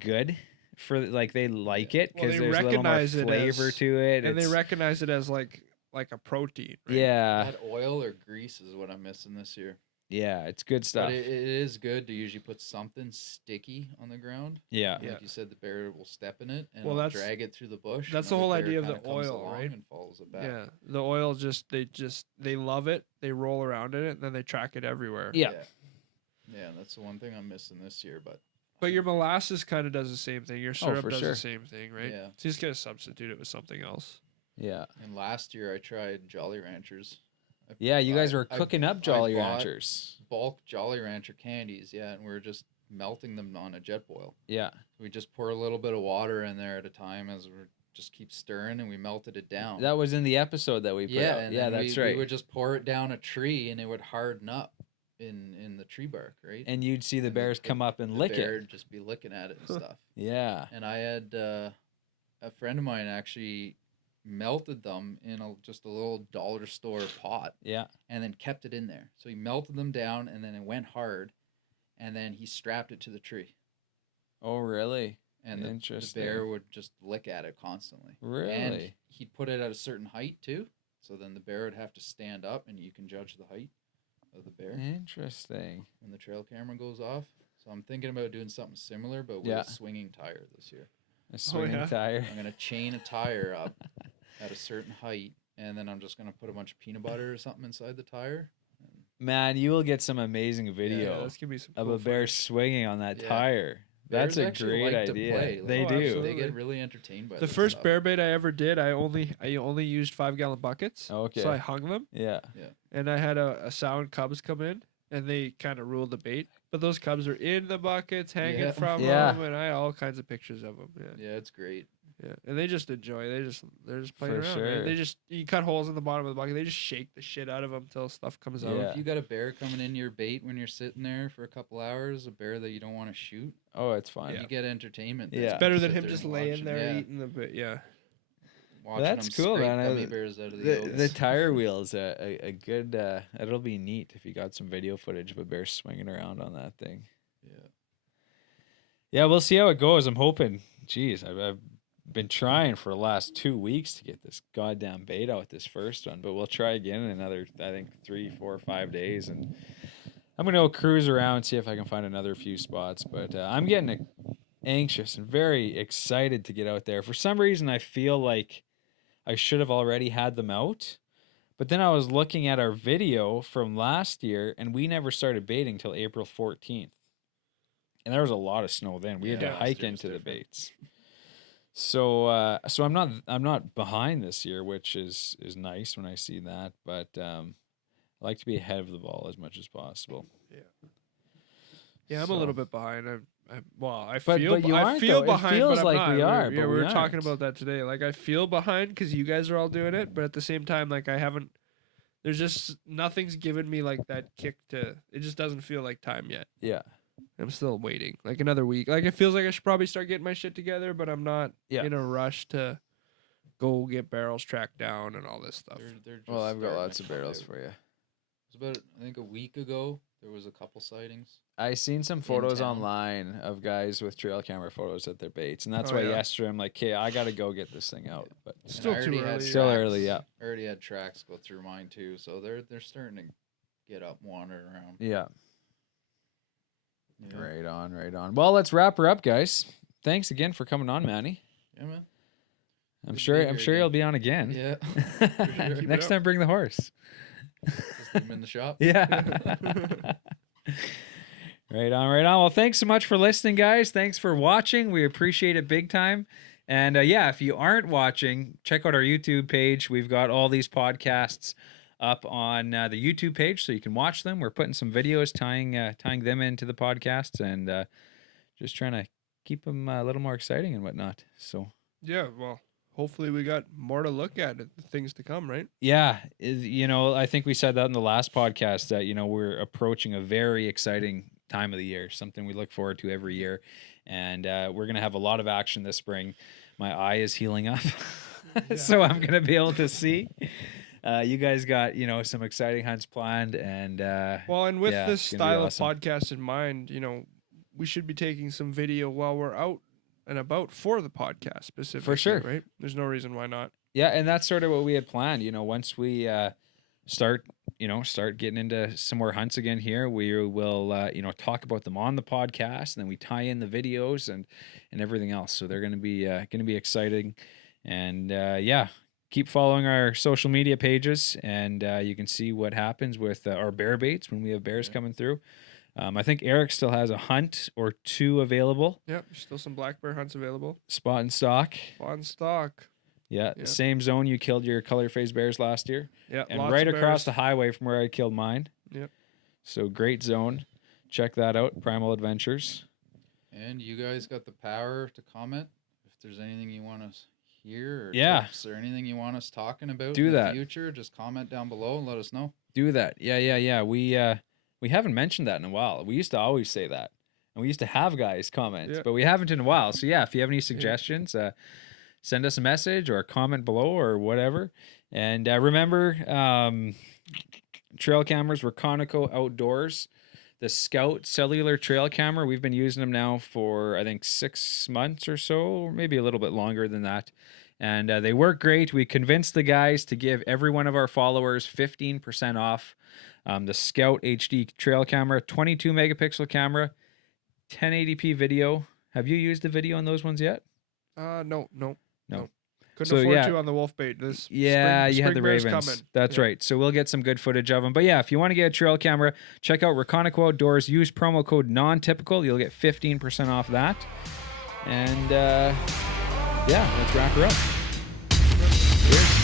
good for like they like it Well, because they there's a little more recognize it flavor as- to it. and they It's- recognize it as like a protein. Right? yeah, That oil or grease is what I'm missing this year. yeah, it's good stuff. But it is good to usually put something sticky on the ground. Yeah, Yeah. Like you said, the bear will step in it and Well, it'll that's- drag it through the bush. that's and the whole bear idea of kinda the comes oil, along right? And follows it back. Yeah, the oil they love it. They roll around in it, and then they track it everywhere. yeah, Yeah, that's the one thing I'm missing this year. But your molasses kind of does the same thing. Your syrup for does sure. the same thing, right? Yeah. So you just gotta substitute it with something else. yeah. And last year I tried Jolly Ranchers. Yeah, you guys I- were I- cooking up I Jolly bought Ranchers. Bulk Jolly Rancher candies, yeah, and we're just melting them on a jet boil. Yeah, We just pour a little bit of water in there at a time as we just keep stirring, and we melted it down. that was in the episode that we put yeah, out. and Yeah, then that's we right. would just pour it down a tree, and it would harden up in the tree bark, right? And you'd see the and bears come up and the lick bear it. would just be licking at it and stuff. Yeah, And I had a friend of mine actually melted them in just a little dollar store pot yeah. and then kept it in there. So he melted them down and then it went hard and then he strapped it to the tree. Oh, really? And the Interesting. bear would just lick at it constantly. Really? And he'd put it at a certain height too. So then the bear would have to stand up and you can judge the height of the bear Interesting. when the trail camera goes off. So I'm thinking about doing something similar but with Yeah. a swinging tire this year. A swinging yeah? tire. I'm gonna chain a tire up at a certain height, and then I'm just gonna put a bunch of peanut butter or something inside the tire. Man, you will get some amazing Yeah, video that's gonna be some of cool a bear footage. swinging on that Yeah. tire. That's Bears a actually great like to idea. play, like- They Oh, do. absolutely. They get really entertained by The this first stuff. bear bait I ever did, I only used 5-gallon buckets. Okay. So I hung them, Yeah. and I had a sow and cubs come in, and they kind of ruled the bait. But those cubs are in the buckets, hanging Yeah. from Yeah. them, and I had all kinds of pictures of them. Yeah, Yeah, it's great. yeah, and they just enjoy. They're just playing For around. sure. Man. They just you cut holes in the bottom of the bucket. They just shake the shit out of them until stuff comes out. Yeah. If you got a bear coming in your bait when you're sitting there for a couple hours, a bear that you don't want to shoot, Oh, it's fun. you get entertainment. Yeah. there. It's Better You than sit him there just and laying watch there him. eating the bit. Yeah, watching That's them cool, scrape man. gummy bears out of the The oats. tire wheel's a good. It'll be neat if you got some video footage of a bear swinging around on that thing. Yeah. Yeah, we'll see how it goes. I'm hoping. Jeez, I've been trying for the last 2 weeks to get this goddamn bait out, this first one, but we'll try again in another, I think, 3, 4, 5 days, and I'm gonna go cruise around, see if I can find another few spots. But I'm getting anxious and very excited to get out there. For some reason, I feel like I should have already had them out. But then I was looking at our video from last year, and we never started baiting till April 14th. And there was a lot of snow then. We had to Yeah, last hike year was into the different. baits. So so I'm not behind this year, which is nice when I see that. But I like to be ahead of the ball as much as possible. Yeah, I'm So- a little bit behind. I But feel you I aren't, feel though. It behind. feels but I'm like not. we are, Yeah, but we we were talking aren't. about that today. Like I feel behind because you guys are all doing it, but at the same time, like I haven't. There's just nothing's given me like that kick to. It just doesn't feel like time yet. Yeah. I'm still waiting, like another week. Like it feels like I should probably start getting my shit together, but I'm not Yeah. in a rush to go get barrels tracked down and all this stuff. They're just Well, I've got starting lots to of come barrels out. for you. It was about, I think, a week ago. There was a couple sightings. I seen some photos town. online of guys with trail camera photos at their baits, and that's Oh, why yeah. yesterday I'm like, okay, I gotta go get this thing out. But And Still I already too had early. Still tracks- early, yeah. I already had tracks go through mine too, so they're starting to get up, wandering around. yeah, Yeah. right on, right on. Well, let's wrap her up, guys. Thanks again for coming on, Manny. Yeah, man. I'm Good to sure be I'm here sure again. you'll be on again. Yeah. Keep it Next up. time, bring the horse. Just leave 'em in the shop. Yeah. Right on, right on. Well, thanks so much for listening, guys. Thanks for watching. We appreciate it big time. And yeah, if you aren't watching, check out our YouTube page. We've got all these podcasts up on the YouTube page, so you can watch them. We're putting some videos tying them into the podcasts, and just trying to keep them a little more exciting and whatnot. So Yeah, well, hopefully we got more to look at, things to come, right? yeah, I think we said that in the last podcast that we're approaching a very exciting time of the year, something we look forward to every year, and we're gonna have a lot of action this spring. My eye is healing up, so I'm gonna be able to see. You guys got some exciting hunts planned, and Well, and with yeah, this it's gonna be style awesome. of podcast in mind, we should be taking some video while we're out and about for the podcast specifically. sure. Right? There's no reason why not. yeah, and that's sort of what we had planned. Once we start getting into some more hunts again here, we will talk about them on the podcast, and then we tie in the videos and everything else. So they're going to be exciting, and yeah, keep following our social media pages, and you can see what happens with our bear baits when we have bears coming through. I think Erik still has a hunt or two available, Yep, still some black bear hunts available. spot and stock. On stock. Yeah, Yeah. same zone you killed your color phase bears last year. Yeah, And lots right of across bears. the highway from where I killed mine. Yep. So great zone. Check that out, Primal Adventures. And you guys got the power to comment if there's anything you want us hear or Yeah. tips or anything you want us talking about Do in that. the future. Just comment down below and let us know. Do that. Yeah. We haven't mentioned that in a while. We used to always say that. And we used to have guys comment, Yeah. but we haven't in a while. So yeah, if you have any suggestions, send us a message or comment below or whatever. And remember, trail cameras were Conoco Outdoors. The Scout cellular trail camera, we've been using them now for, I think, 6 months or so, or maybe a little bit longer than that. And they work great. We convinced the guys to give every one of our followers 15% off the Scout HD trail camera, 22 megapixel camera, 1080p video. Have you used the video on those ones yet? No. Couldn't So, afford yeah. to on the wolf bait. This Yeah, spring, you had spring the bear's Ravens. coming. That's Yeah. right. So we'll get some good footage of them. But yeah, if you want to get a trail camera, check out Reconoco Outdoors. Use promo code non-typical. You'll get 15% off that. And yeah, let's wrap her up. Cheers.